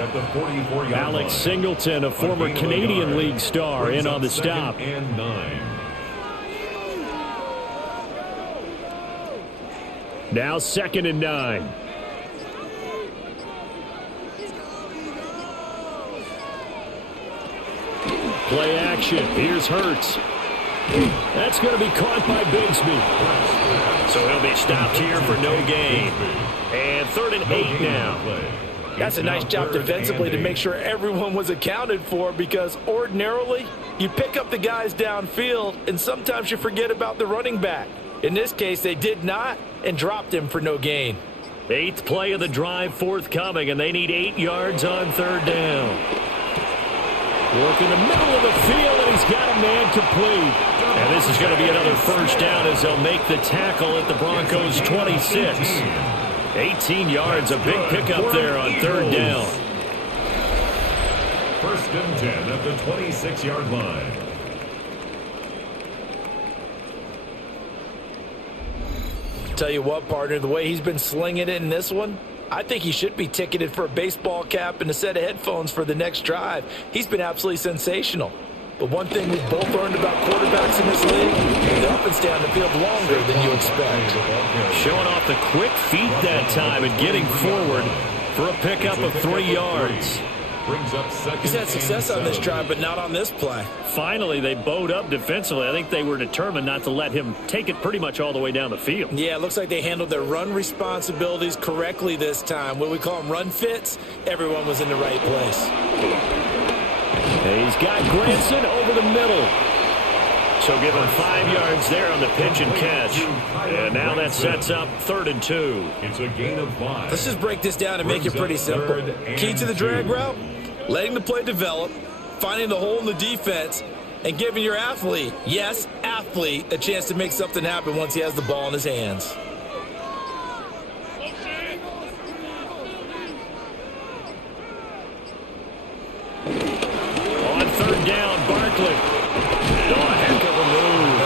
Alex Singleton, a former Canadian League star, in on the stop. And 9. Now 2nd and 9. Play action. Here's Hurts. That's going to be caught by Bigsby. So he'll be stopped here for no gain. And 3rd and 8 now. That's a nice job defensively to make sure everyone was accounted for, because ordinarily you pick up the guys downfield and sometimes you forget about the running back. In this case, they did not and dropped him for no gain. 8th play of the drive forthcoming, and they need 8 yards on 3rd down. Work in the middle of the field, and he's got a man complete. And this is going to be another first down as they'll make the tackle at the Broncos' 26. 18 yards, a big pickup there on 3rd down. 1st and 10 at the 26-yard line. Tell you what, partner, the way he's been slinging it in this one, I think he should be ticketed for a baseball cap and a set of headphones for the next drive. He's been absolutely sensational. But one thing we've both learned about quarterbacks in this league, they often stay on the field longer than you expect. Showing off the quick feet that time and getting forward for a pickup of 3 yards. He's had success on this drive, but not on this play. Finally, they bowed up defensively. I think they were determined not to let him take it pretty much all the way down the field. Yeah, it looks like they handled their run responsibilities correctly this time. What we call them run fits, everyone was in the right place. He's got Granson over the middle. So give him 5 yards there on the pitch and catch. And now that sets up 3rd and 2. It's a gain of 5. Let's just break this down and make it pretty simple. Key to the drag route, letting the play develop, finding the hole in the defense, and giving your athlete, yes, athlete, a chance to make something happen once he has the ball in his hands. On 3rd down, Barkley. Oh, a heck of a move.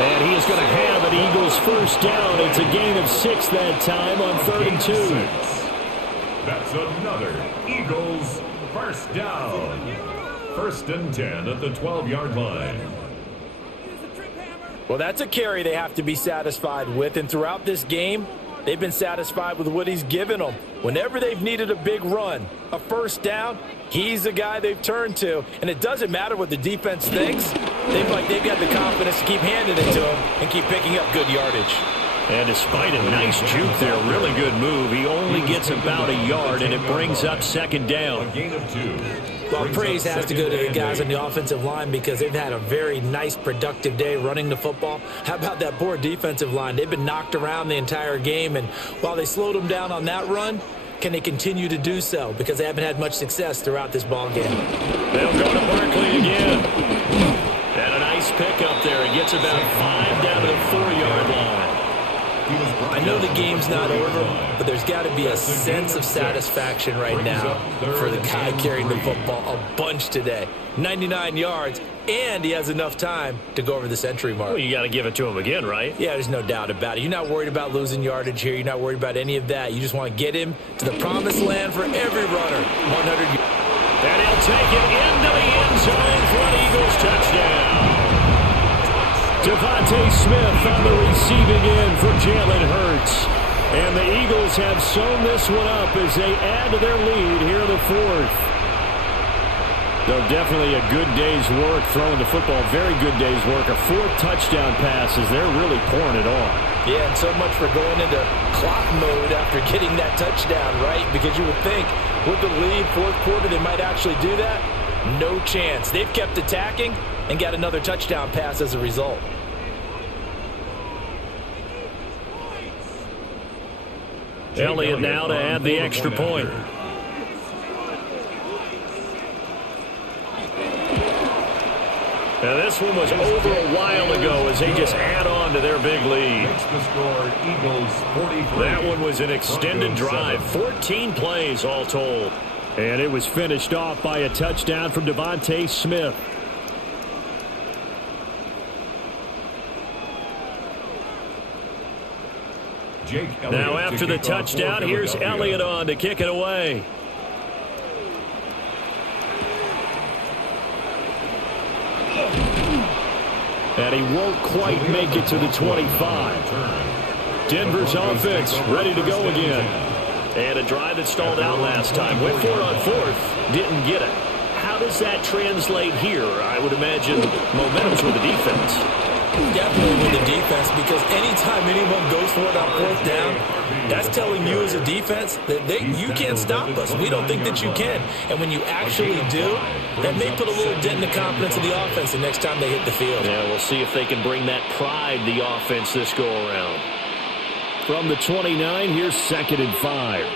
And he is going to have an Eagles first down. It's a gain of 6 that time on 3rd and 2. That's another Eagles first down. 1st and 10 at the 12-yard line. Well, that's a carry they have to be satisfied with, and throughout this game, they've been satisfied with what he's given them. Whenever they've needed a big run, a first down, he's the guy they've turned to. And it doesn't matter what the defense thinks. They've got the confidence to keep handing it to him and keep picking up good yardage. And despite a nice juke there, really good move, he only gets about a yard, and it brings up second down. A gain of 2. Well, praise has to go to the guys on the offensive line because they've had a very nice, productive day running the football. How about that poor defensive line? They've been knocked around the entire game, and while they slowed them down on that run, can they continue to do so? Because they haven't had much success throughout this ball game. They'll go to Barkley again. And a nice pickup there. He gets about 5 down to the 4-yard line. I know the game's not over, but there's got to be a sense of satisfaction right now for the guy carrying the football a bunch today. 99 yards, and he has enough time to go over the century mark. Well, you got to give it to him again, right? Yeah, there's no doubt about it. You're not worried about losing yardage here. You're not worried about any of that. You just want to get him to the promised land for every runner. 100 yards. And he'll take it into the end zone for an Eagles touchdown. Devontae Smith on the receiving end for Jalen Hurts. And the Eagles have sewn this one up as they add to their lead here in the 4th. Though definitely a good day's work throwing the football. Very good day's work. A 4th touchdown pass as they're really pouring it on. Yeah, and so much for going into clock mode after getting that touchdown, right? Because you would think with the lead, 4th quarter, they might actually do that. No chance. They've kept attacking and got another touchdown pass as a result. Elliott now to add the extra point. Now this one was over a while ago as they just add on to their big lead. That one was an extended drive, 14 plays all told. And it was finished off by a touchdown from Devontae Smith. Now after the touchdown, here's Elliott on to kick it away. And he won't quite make it to the 25. Denver's offense ready to go again. And a drive that stalled out last time. Went for it on 4th. Didn't get it. How does that translate here? I would imagine momentum's with the defense. Definitely with the defense, because anytime anyone goes for it on 4th down, that's telling you as a defense that you can't stop us. We don't think that you can. And when you actually do, that may put a little dent in the confidence of the offense the next time they hit the field. Yeah, we'll see if they can bring that pride, the offense, this go-around. From the 29, here's 2nd and 5.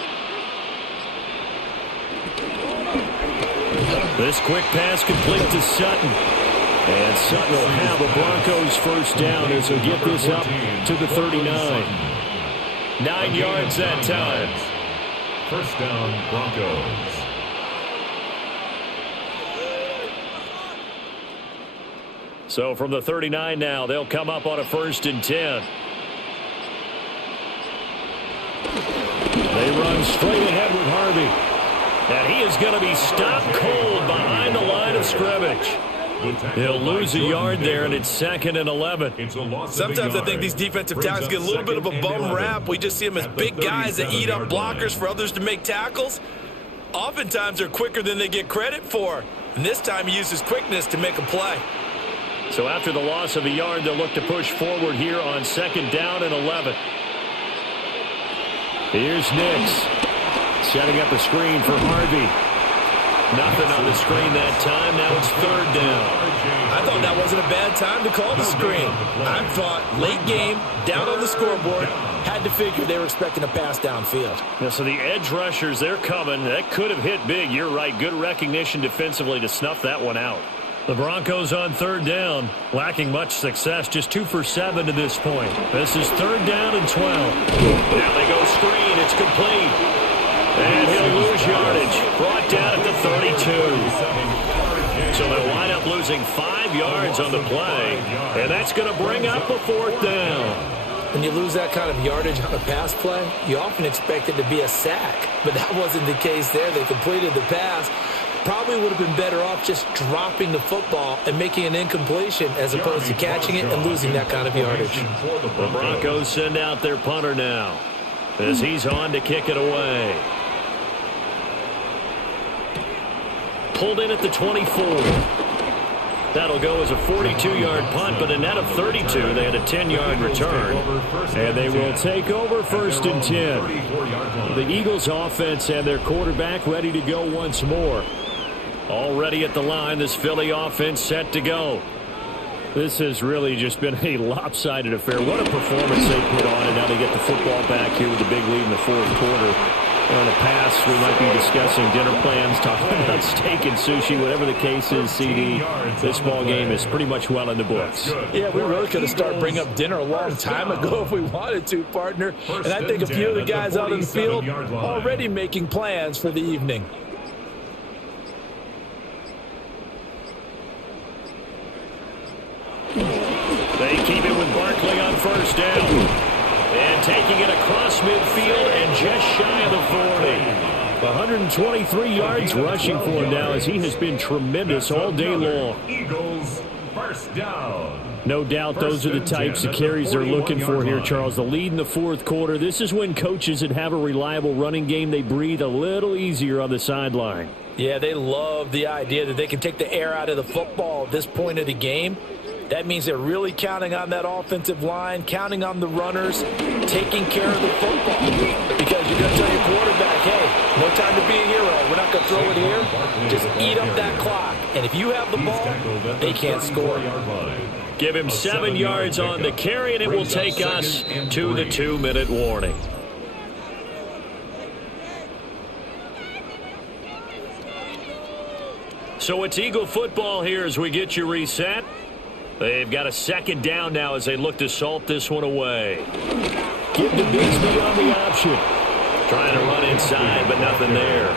This quick pass complete to Sutton. And Sutton will have a Broncos first down as he'll get this up to the 39. 9 yards that time. First down, Broncos. So from the 39 now, they'll come up on a 1st and 10. They run straight ahead with Harvey. And he is going to be stopped cold behind the line of scrimmage. He'll lose a yard there, and it's 2nd and 11. Sometimes I think these defensive tackles get a little bit of a bum rap. We just see them as big guys that eat up blockers for others to make tackles. Oftentimes they're quicker than they get credit for. And this time he uses quickness to make a play. So after the loss of a yard, they'll look to push forward here on 2nd down and 11. Here's Nix setting up a screen for Harvey. Nothing on the screen that time. Now it's 3rd down. I thought that wasn't a bad time to call the screen. I thought late game, down on the scoreboard, had to figure they were expecting a pass downfield. Yeah, so the edge rushers, they're coming. That could have hit big. You're right. Good recognition defensively to snuff that one out. The Broncos on 3rd down, lacking much success, just 2 for 7 to this point. This is 3rd down and 12. Now they go screen. It's complete. And he'll lose yardage. Brought down at the 32. So they'll wind up losing 5 yards on the play. And that's going to bring up a 4th down. When you lose that kind of yardage on a pass play, you often expect it to be a sack. But that wasn't the case there. They completed the pass. Probably would have been better off just dropping the football and making an incompletion as opposed to catching it and losing that kind of yardage. The Broncos send out their punter now. as he's on to kick it away. Pulled in at the 24. That'll go as a 42-yard punt, but a net of 32. They had a 10-yard return. And they will take over 1st and 10. The Eagles offense and their quarterback ready to go once more. Already at the line, this Philly offense set to go. This has really just been a lopsided affair. What a performance they put on, and now they get the football back here with a big lead in the 4th quarter. In the past, we might be discussing dinner plans, talking about steak and sushi, whatever the case is, CD. This ball game is pretty much well in the books. Yeah, we really could have started bringing up dinner a long time ago if we wanted to, partner. And I think a few of the guys out in the field already making plans for the evening. They keep it with Barkley on 1st down. And taking it across midfield and just shy of the 40. 123 yards rushing for him now, as he has been tremendous all day long. Eagles, 1st down. No doubt those are the types of carries they're looking for here, Charles. The lead in the 4th quarter. This is when coaches that have a reliable running game, they breathe a little easier on the sideline. Yeah, they love the idea that they can take the air out of the football at this point of the game. That means they're really counting on that offensive line, counting on the runners, taking care of the football. Because you're going to tell your quarterback, hey, no time to be a hero. We're not going to throw it here. Just eat up that clock. And if you have the ball, they can't score. Give him 7 yards on the carry, and it will take us to the 2-minute warning. So it's Eagle football here as we get you reset. They've got a 2nd down now as they look to salt this one away. Give the Bigsby on the option. Trying to run inside, but nothing there.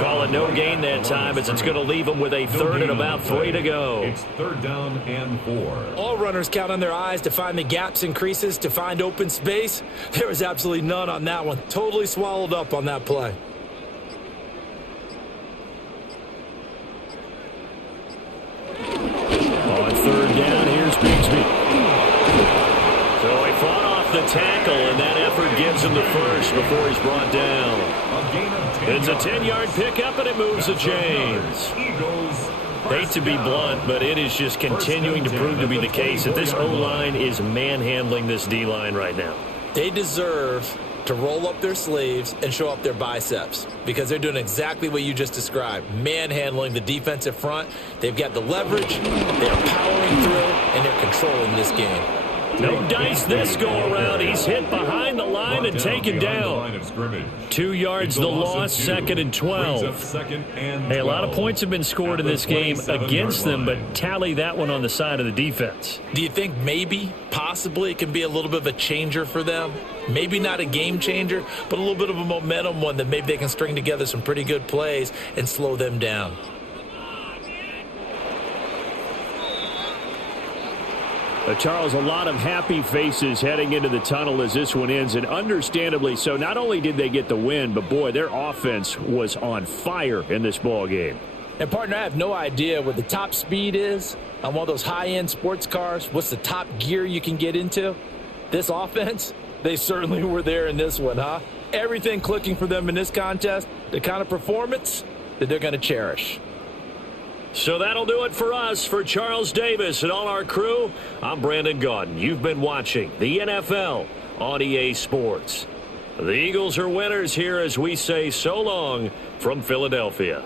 Call it no gain that time, as it's going to leave them with a 3rd and about 3 to go. It's 3rd down and 4. All runners count on their eyes to find the gaps and creases, to find open space. There was absolutely none on that one. Totally swallowed up on that play. On 3rd down, here's Bigsby. So he fought off the tackle, and that effort gives him the 1st before he's brought down. It's a 10-yard pickup, and it moves the chains. Hate to be blunt, but it is just continuing to prove to be the case that this O-line is manhandling this D-line right now. They deserve to roll up their sleeves and show up their biceps, because they're doing exactly what you just described, manhandling the defensive front. They've got the leverage, they're powering through, and they're controlling this game. No dice this go-around. He's hit behind the line and taken down. 2 yards the loss, 2nd and 12. Hey, a lot of points have been scored in this game against them, but tally that one on the side of the defense. Do you think maybe, possibly, it can be a little bit of a changer for them? Maybe not a game changer, but a little bit of a momentum one that maybe they can string together some pretty good plays and slow them down. Charles, a lot of happy faces heading into the tunnel as this one ends, and understandably so. Not only did they get the win, but boy, their offense was on fire in this ball game. And partner, I have no idea what the top speed is on one of those high-end sports cars. What's the top gear you can get into? This offense, they certainly were there in this one, huh? Everything clicking for them in this contest, the kind of performance that they're going to cherish. So that'll do it for us. For Charles Davis and all our crew, I'm Brandon Gaudin. You've been watching the NFL on EA Sports. The Eagles are winners here as we say so long from Philadelphia.